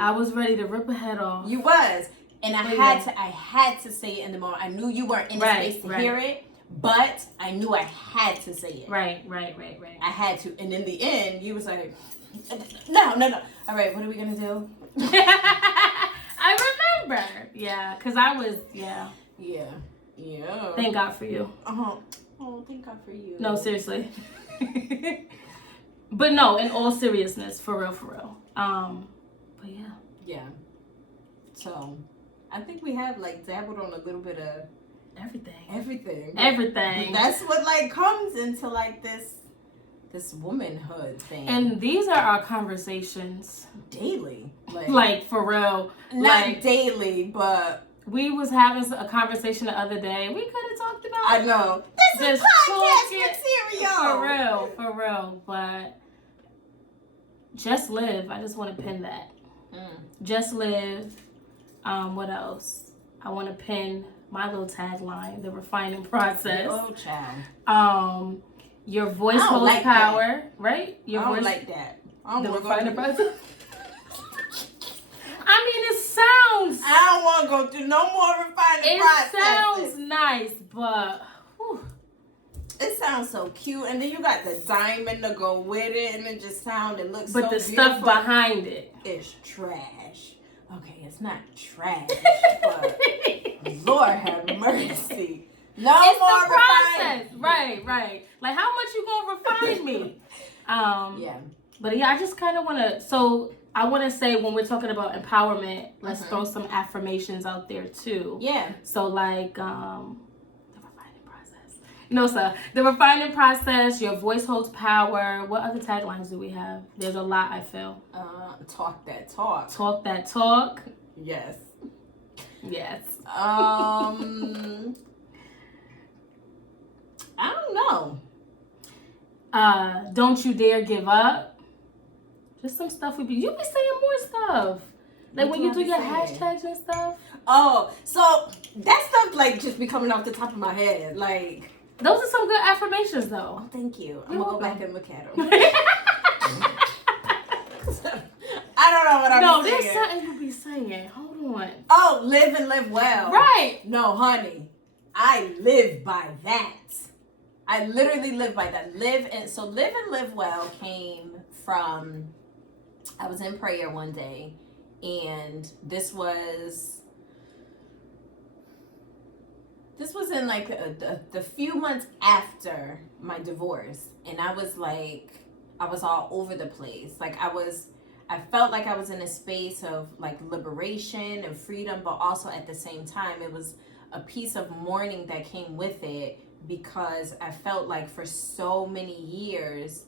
I was ready to rip her head off. You was. And I had to say it in the moment. I knew you weren't in the space to hear it. But I knew I had to say it. Right. I had to. And in the end, you was like, no. All right, what are we going to do? I remember. Yeah, because I was, Yeah. Thank God for you. Oh, thank God for you. No, seriously. But no, in all seriousness, for real. But yeah. Yeah. So, I think we have like dabbled on a little bit of everything. That's what like comes into like this womanhood thing. And these are our conversations daily. Like for real. Not daily, but we was having a conversation the other day. We could have talked about I know. This is podcast material. For real. But just live. I just want to pin that. Just live. What else? I want to pin my little tagline, the refining process. Oh, child. Your voice holds like power, that. Right? I don't like that. I don't the refining process. I mean, it sounds. I don't want to go through no more refining process. It sounds nice, but. Whew. It sounds so cute, and then you got the diamond to go with it, and it just looks so beautiful. But the stuff behind it is trash. Okay, it's not trash, but Lord have mercy. No it's more the process. Right. Like, how much you gonna refine me? Yeah. But yeah, I just kind of want to. So I want to say, when we're talking about empowerment, let's throw some affirmations out there too. Yeah. So like, the refining process. No, sir. The refining process. Your voice holds power. What other taglines do we have? There's a lot. I feel. Talk that talk. Talk that talk. Yes. Yes. I don't know. Don't you dare give up. Just some stuff you be saying more stuff. Like when you do your hashtags and stuff. Oh, so that stuff like just be coming off the top of my head. Like, those are some good affirmations though. Oh, thank you. I'm gonna go back and look at them. I don't know what I'm saying. No, there's something you be saying. Hold on. Oh, live and live well. Right. No, honey. I live by that. I literally live by that. Live and live well came from, I was in prayer one day, and this was in like the few months after my divorce, and I was all over the place. Like I felt like I was in a space of like liberation and freedom, but also at the same time it was a piece of mourning that came with it, because I felt like for so many years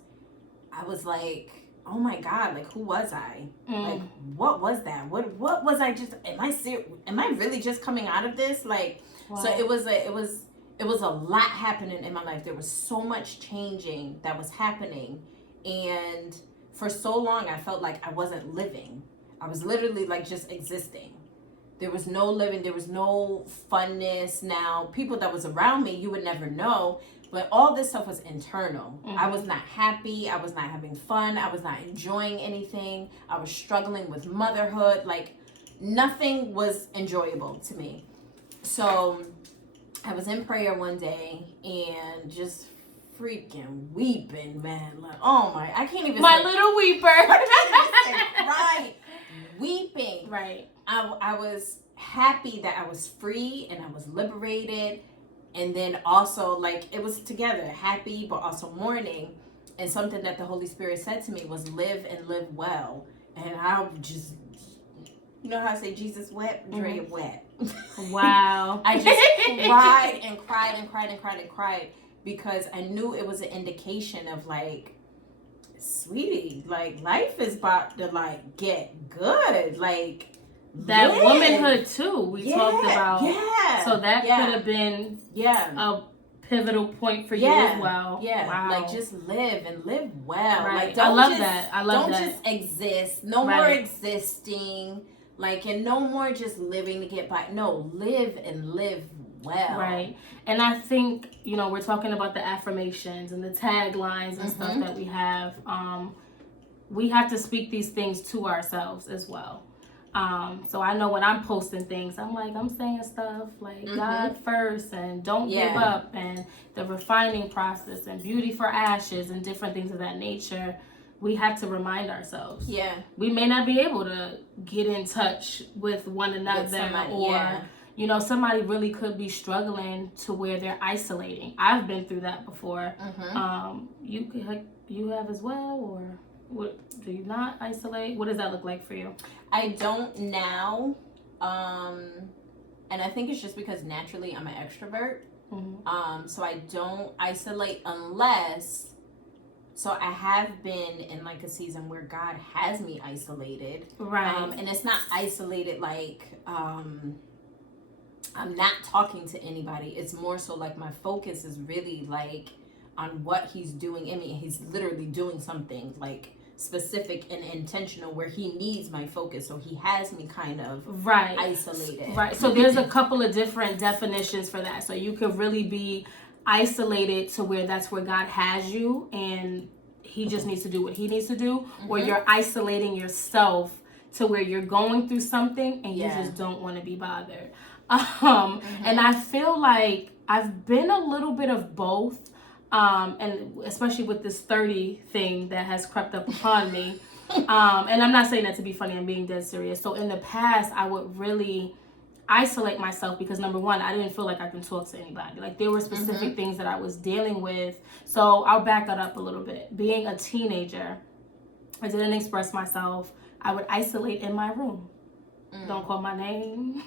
I was like, oh my God, like who was I? Like what was that? What was I just? Am I really just coming out of this? Like, wow. So it was a lot happening in my life. There was so much changing that was happening, and for so long I felt like I wasn't living. I was literally like just existing. There was no living. There was no funness. Now, people that was around me, you would never know. But all this stuff was internal. I was not happy. I was not having fun. I was not enjoying anything. I was struggling with motherhood. Like, nothing was enjoyable to me. So I was in prayer one day and just freaking weeping, man. Like, oh my, I can't even My little weeper. Right. Weeping. Right. I was happy that I was free and I was liberated. And then also, like, it was together, happy but also mourning. And something that the Holy Spirit said to me was live and live well. And I just, you know how I say Jesus wept? Dre wept. Wow. I just cried and cried and cried and cried and cried, because I knew it was an indication of like, sweetie, like life is about to like get good. Like, that live. Womanhood too, we talked about. Yeah. So that could have been a pivotal point for you as well. Yeah. Wow. Like, just live and live well. Right. Like, don't I love just, that. I love don't that. Don't just exist. No more existing. Like, and no more just living to get by. No, live and live well. Right. And I think, you know, we're talking about the affirmations and the taglines and stuff that we have. We have to speak these things to ourselves as well. So I know when I'm posting things, I'm saying stuff like God first and don't give up and the refining process and beauty for ashes and different things of that nature. We have to remind ourselves. Yeah. We may not be able to get in touch with one another you know, somebody really could be struggling to where they're isolating. I've been through that before. You have as well, or what? Do you not isolate? What does that look like for you? I don't now, and I think it's just because naturally I'm an extrovert. So I don't isolate unless. So I have been in like a season where God has me isolated, right? And it's not isolated like I'm not talking to anybody. It's more so like my focus is really like on what He's doing in me. He's literally doing something like specific and intentional where He needs my focus. So He has me kind of isolated. Right. So there's a couple of different definitions for that. So you could really be isolated to where that's where God has you and He just needs to do what He needs to do, or you're isolating yourself to where you're going through something and you just don't want to be bothered. And I feel like I've been a little bit of both, and especially with this 30 thing that has crept up upon me. And I'm not saying that to be funny, I'm being dead serious. So in the past, I would really isolate myself because number one, I didn't feel like I can talk to anybody. Like there were specific things that I was dealing with. So I'll back that up a little bit. Being a teenager, I didn't express myself. I would isolate in my room. Don't call my name.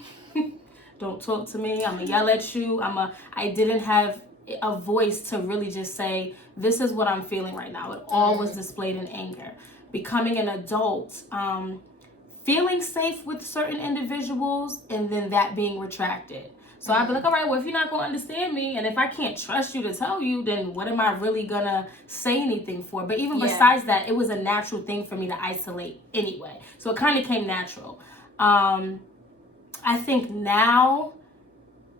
Don't talk to me. I'm gonna yell at you. I didn't have a voice to really just say, this is what I'm feeling right now. It all was displayed in anger. Becoming an adult, feeling safe with certain individuals, and then that being retracted. So I'd be like, all right, well, if you're not going to understand me, and if I can't trust you to tell you, then what am I really going to say anything for? But even besides that, it was a natural thing for me to isolate anyway. So it kind of came natural. I think now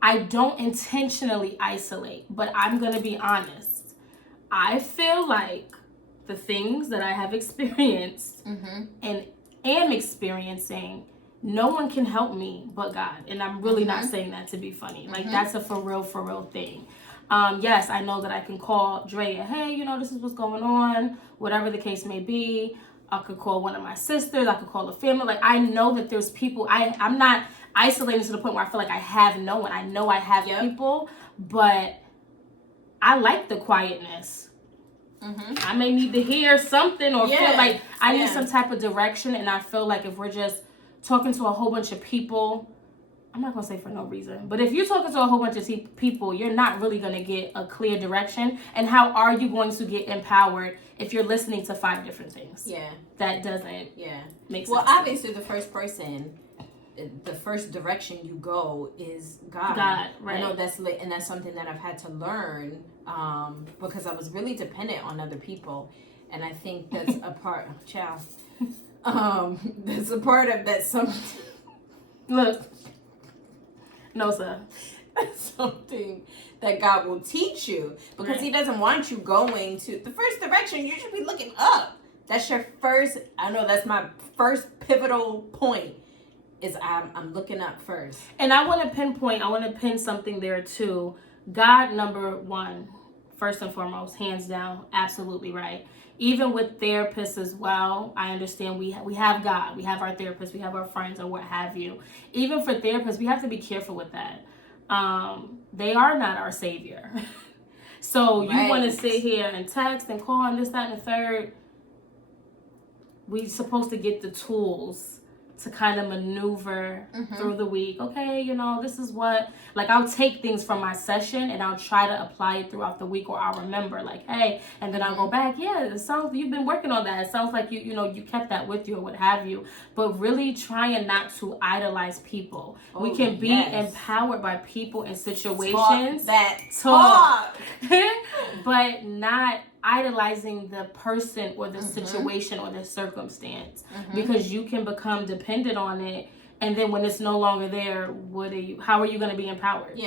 I don't intentionally isolate, but I'm going to be honest. I feel like the things that I have experienced and am experiencing, no one can help me but God. And I'm really not saying that to be funny. Like that's a for real thing. Yes, I know that I can call Drea, hey, you know, this is what's going on, whatever the case may be. I could call one of my sisters. I could call a family. Like I know that there's people. I'm not isolated to the point where I feel like I have no one. I know I have people, but I like the quietness. I may need to hear something or feel like I need some type of direction. And I feel like if we're just talking to a whole bunch of people, I'm not going to say for no reason, but if you're talking to a whole bunch of people, you're not really going to get a clear direction. And how are you going to get empowered if you're listening to 5 different things? Yeah. That doesn't make sense. Well, obviously the first direction you go is God. Right. I know that's lit, and that's something that I've had to learn because I was really dependent on other people. And I think that's a part of that's a part of that Look. No, sir. That's something that God will teach you because He doesn't want you going to the first direction. You should be looking up. That's your first. I know that's my first pivotal point. Is I'm looking up first. And I want to pin something there too. God, number one, first and foremost, hands down, absolutely right. Even with therapists as well, I understand we have God, we have our therapists, we have our friends or what have you. Even for therapists, we have to be careful with that. They are not our savior. So you want to sit here and text and call and this, that, and the third. We're supposed to get the tools to kind of maneuver through the week. Okay, you know, this is what, like I'll take things from my session and I'll try to apply it throughout the week, or I'll remember like, hey, and then I'll go back, it sounds, you've been working on that. It sounds like you kept that with you or what have you, but really trying not to idolize people. We can be empowered by people and situations. Talk. But not idolizing the person or the situation or the circumstance, because you can become dependent on it, and then when it's no longer there, how are you going to be empowered?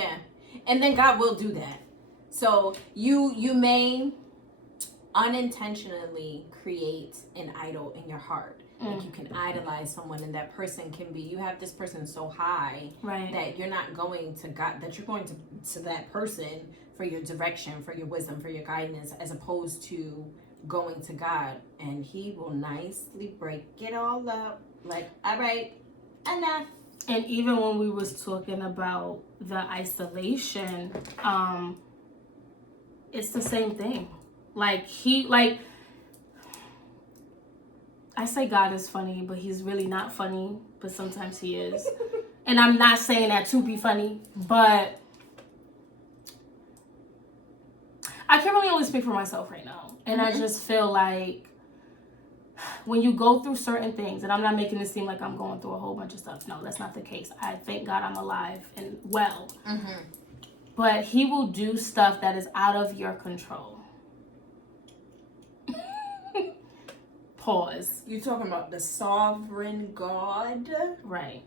And then God will do that. So you may unintentionally create an idol in your heart. Like you can idolize someone, and that person can be, you have this person so high that you're not going to God, that you're going to that person for your direction, for your wisdom, for your guidance, as opposed to going to God, and He will nicely break it all up. Like, all right, enough. And even when we was talking about the isolation, it's the same thing. I say God is funny, but He's really not funny, but sometimes He is. And I'm not saying that to be funny, but I can really only speak for myself right now. And I just feel like when you go through certain things, and I'm not making it seem like I'm going through a whole bunch of stuff. No, that's not the case. I thank God I'm alive and well. But He will do stuff that is out of your control. Pause. You're talking about the sovereign God? Right.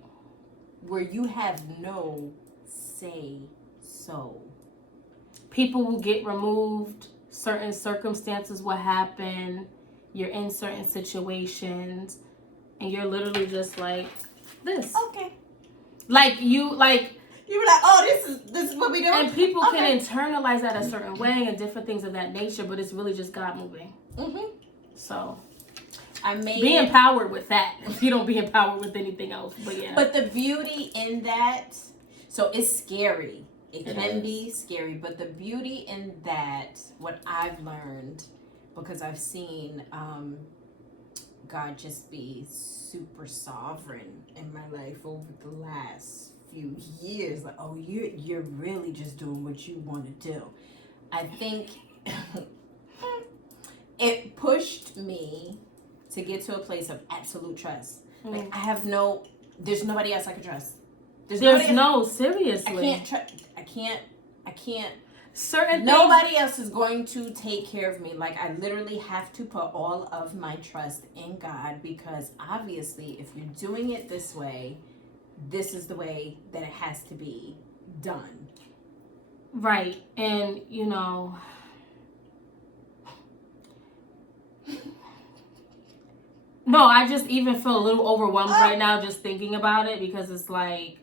Where you have no say so. People will get removed. Certain circumstances will happen. You're in certain situations, and you're literally just like this. Okay. You were like, oh, this is what we do. And people can internalize that a certain way and different things of that nature, but it's really just God moving. So, be empowered with that. If you don't be empowered with anything else, but yeah. But the beauty in that, so it's scary. It can be scary, but the beauty in that, what I've learned, because I've seen God just be super sovereign in my life over the last few years. Like, oh, you're really just doing what you want to do. I think it pushed me to get to a place of absolute trust. Like, there's nobody else I can trust. Seriously. I can't. Certain Nobody else is going to take care of me. Like, I literally have to put all of my trust in God, because obviously if you're doing it this way, this is the way that it has to be done. Right. And, no, I just even feel a little overwhelmed right now just thinking about it, because it's like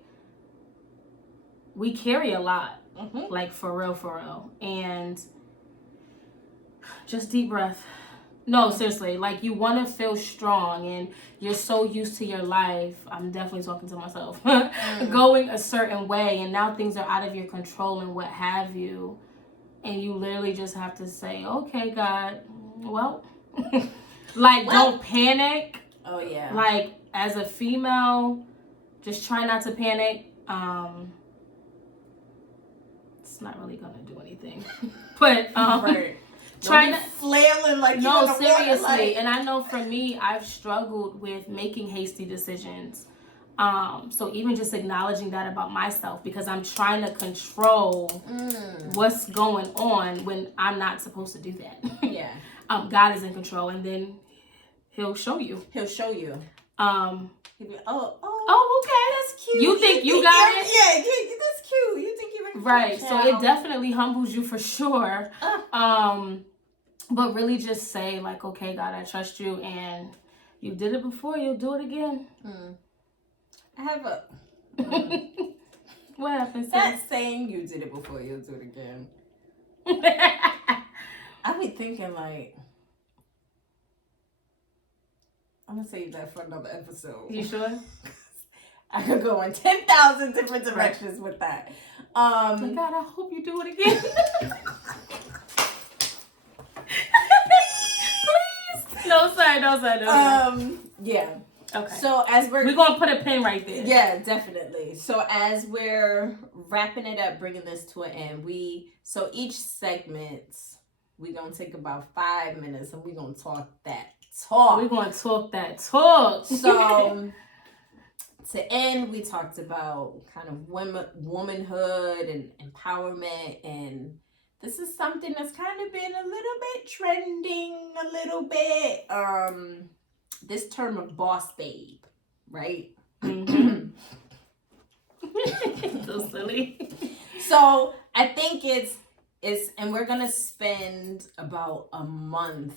we carry a lot. Like, for real. And just deep breath. No, seriously. Like, you want to feel strong, and you're so used to your life. I'm definitely talking to myself. Going a certain way, and now things are out of your control and what have you. And you literally just have to say, okay, God, well... Like, don't panic. Oh, yeah. Like, as a female, just try not to panic. It's not really going to do anything. But, right. Try not... flailing like you No, seriously. Like... And I know for me, I've struggled with making hasty decisions. So even just acknowledging that about myself, because I'm trying to control what's going on when I'm not supposed to do that. Yeah. God is in control, and then He'll show you. He'll show you. He'll be, okay, that's cute. You think you got it? Yeah, that's cute. You think you're in right. control. So it definitely humbles you for sure. But really just say, like, okay, God, I trust you, and you did it before, you'll do it again. I have a... What happened? That saying, you did it before, you'll do it again. I be thinking, like, I'm gonna save that for another episode. You sure? I could go in 10,000 different directions with that. God, I hope you do it again. Please. No, sorry. Yeah. Okay. So as we're gonna put a pin right there. Yeah, definitely. So as we're wrapping it up, bringing this to an end, so each segment, we're gonna take about 5 minutes, and we're gonna talk that talk. We're gonna talk that talk. So to end, we talked about kind of womanhood and empowerment, and this is something that's kind of been a little bit trending, a little bit. This term of boss babe, right? So silly. So I think it's, and we're gonna spend about a month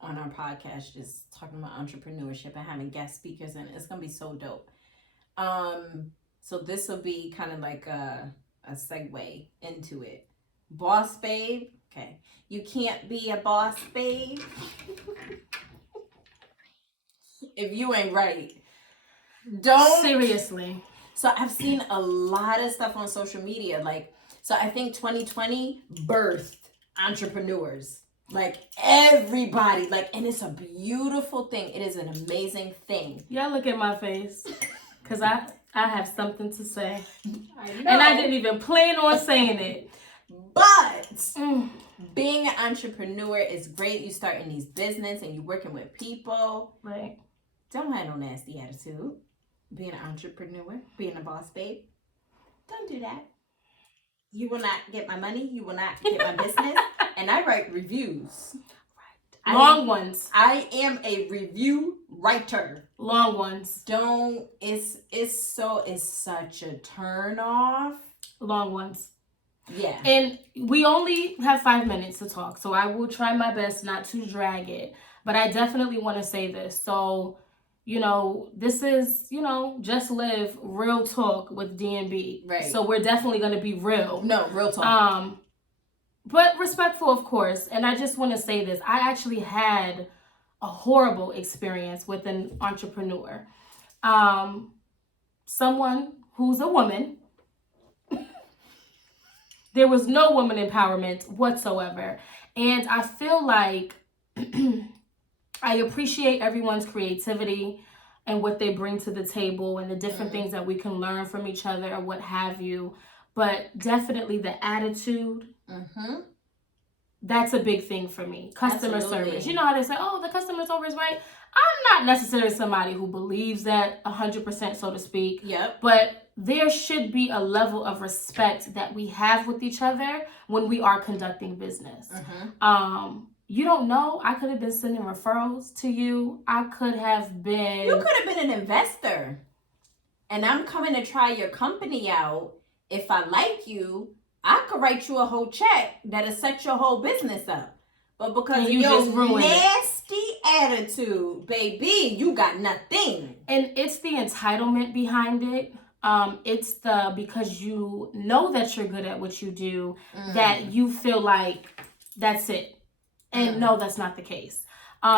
on our podcast just talking about entrepreneurship and having guest speakers, and it's gonna be so dope. So this will be kind of like a segue into it. Boss babe, okay. You can't be a boss babe if you ain't right. Don't. Seriously. So I've seen a lot of stuff on social media. Like, so I think 2020 birthed entrepreneurs. Like, everybody. Like, and it's a beautiful thing. It is an amazing thing. Y'all look at my face. Because I have something to say. I know. And I didn't even plan on saying it. But being an entrepreneur is great. You starting these business and you working with people. Right. Don't have no nasty attitude. Being an entrepreneur, being a boss babe. Don't do that. You will not get my money. You will not get my business. And I write reviews. Right. Long ones. I am a review writer. Long ones. It's such a turn off. Long ones. Yeah. And we only have 5 minutes to talk, so I will try my best not to drag it. But I definitely want to say this. So, this is, just live real talk with D&B. Right. So we're definitely going to be real. No, real talk. But respectful, of course. And I just want to say this. I actually had a horrible experience with an entrepreneur. Someone who's a woman. There was no woman empowerment whatsoever. And I feel like I appreciate everyone's creativity and what they bring to the table and the different things that we can learn from each other or what have you. But definitely the attitude, that's a big thing for me. Customer service. You know how they say, oh, the customer service, right? I'm not necessarily somebody who believes that 100%, so to speak. Yep. But there should be a level of respect that we have with each other when we are conducting business. You don't know. I could have been sending referrals to you. I could have been... You could have been an investor. And I'm coming to try your company out. If I like you, I could write you a whole check that'll set your whole business up. But because of your nasty attitude, baby, you got nothing. And it's the entitlement behind it. It's the because you know that you're good at what you do, that you feel like that's it. And no, that's not the case.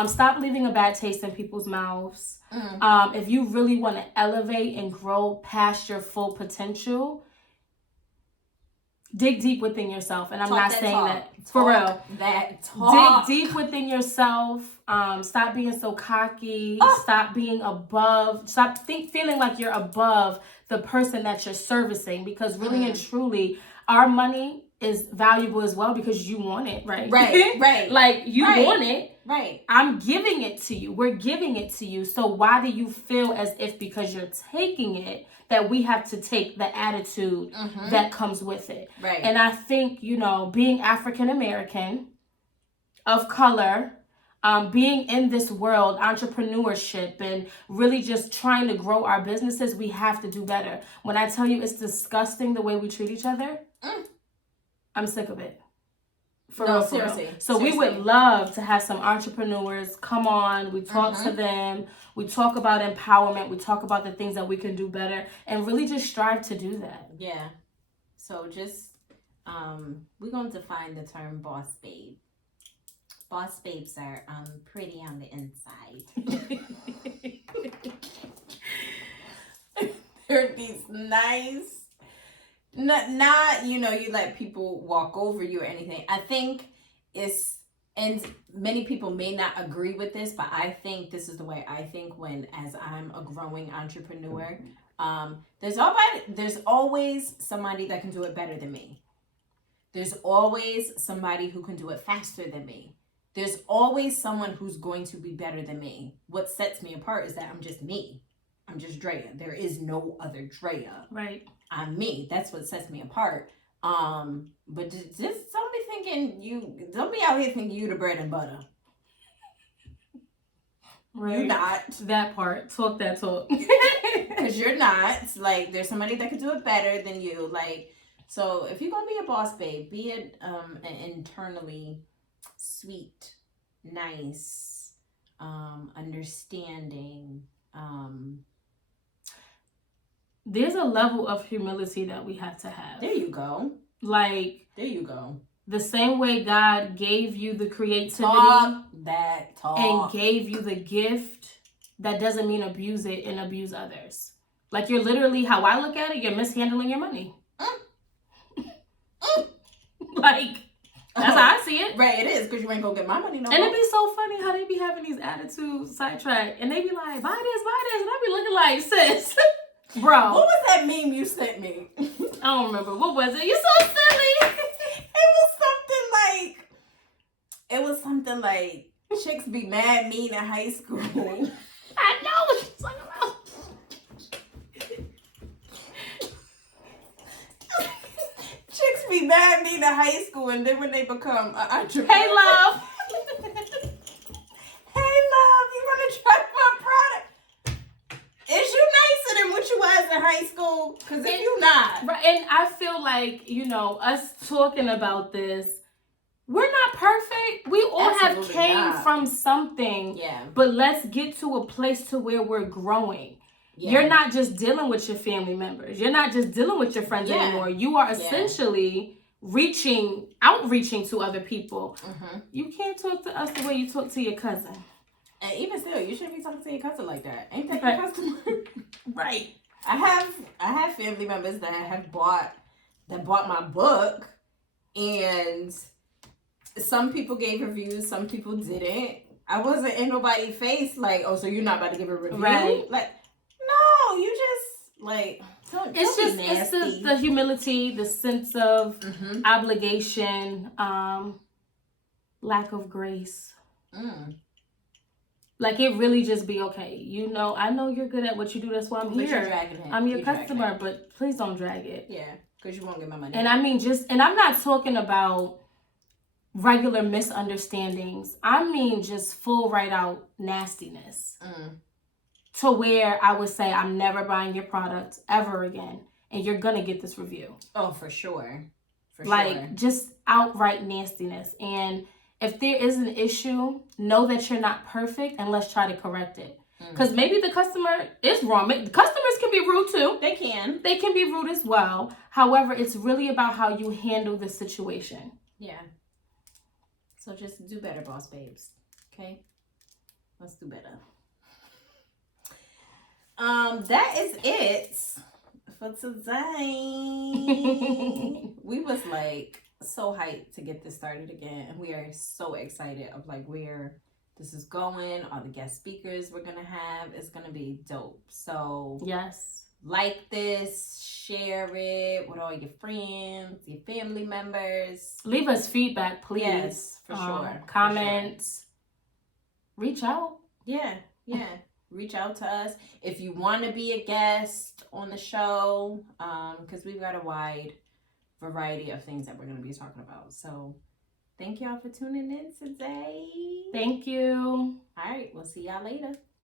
Stop leaving a bad taste in people's mouths. If you really want to elevate and grow past your full potential, dig deep within yourself. And I'm not saying that for real. Dig deep within yourself. Stop being so cocky. Stop being above. Stop feeling like you're above the person that you're servicing. Because really and truly, our money is valuable as well because you want it, right? Right. Like you want it. Right. I'm giving it to you. We're giving it to you. So why do you feel as if because you're taking it that we have to take the attitude that comes with it? Right. And I think, being African American, of color, being in this world, entrepreneurship, and really just trying to grow our businesses, we have to do better. When I tell you it's disgusting the way we treat each other, I'm sick of it. For real. So we would love to have some entrepreneurs come on. We talk to them. We talk about empowerment. We talk about the things that we can do better and really just strive to do that. Yeah. So just, we're going to define the term boss babe. Boss babes are pretty on the inside. They're these nice, not you let people walk over you or anything. I think and many people may not agree with this, but I think this is the way I think as I'm a growing entrepreneur. There's always somebody that can do it better than me. There's always somebody who can do it faster than me. There's always someone who's going to be better than me. What sets me apart is that I'm just me. I'm just Drea. There is no other Drea. Right. I'm me. That's what sets me apart. But just don't be out here thinking you the bread and butter. Right. You're not. That part. Talk that talk. Because you're not. Like, there's somebody that could do it better than you. Like, so if you're going to be a boss babe, be it an internally sweet, nice, understanding. There's a level of humility that we have to have. There you go. Like, there you go. The same way God gave you the creativity and gave you the gift, that doesn't mean abuse it and abuse others. Like, you're literally, how I look at it, you're mishandling your money. Like, that's how I see it. Right, it is, because you ain't gonna get my money no more. And it'd be so funny how they be having these attitudes sidetracked, and they be like, buy this, and I be looking like, sis, bro. What was that meme you sent me? I don't remember. What was it? You're so silly. It was something like chicks be mad mean in high school. I know what you're talking about. Chicks be mad mean in high school, and then when they become an entrepreneur. Hey, love. Hey, love, you want to try my product? Is you nicer than what you was in high school? Because if you not. Right, and I feel like, us talking about this, we're not perfect. We all Absolutely have came not. from something. Yeah. But let's get to a place to where we're growing. Yeah. You're not just dealing with your family members. You're not just dealing with your friends anymore. You are essentially outreaching to other people. You can't talk to us the way you talk to your cousin. still, you shouldn't be talking to your cousin like that. Ain't that your customer? Right. I have family members that have bought my book, and some people gave reviews, some people didn't. I wasn't in nobody's face like, oh, so you're not about to give a review? Right. Like, no, you just like It's the humility, the sense of obligation, lack of grace. Like, it really just be okay. You know, I know you're good at what you do. That's why I'm here. I'm your customer, but please don't drag it. Yeah, because you won't get my money. And I mean, and I'm not talking about regular misunderstandings. I mean, just full right out nastiness. To where I would say, I'm never buying your product ever again. And you're going to get this review. Oh, for sure. Just outright nastiness. And if there is an issue, know that you're not perfect and let's try to correct it. Because maybe the customer is wrong. Customers can be rude too. They can. They can be rude as well. However, it's really about how you handle the situation. Yeah. So just do better, boss babes. Okay? Let's do better. That is it for today. We was like so hyped to get this started again, and we are so excited of like where this is going, all the guest speakers we're gonna have. It's gonna be dope. So yes, like this, share it with all your friends, your family members. Leave us feedback, please. Yes, for sure. Comments. Reach out. Yeah. Reach out to us if you want to be a guest on the show, because we've got a wide variety of things that we're going to be talking about. So thank y'all for tuning in today. Thank you. All right, we'll see y'all later.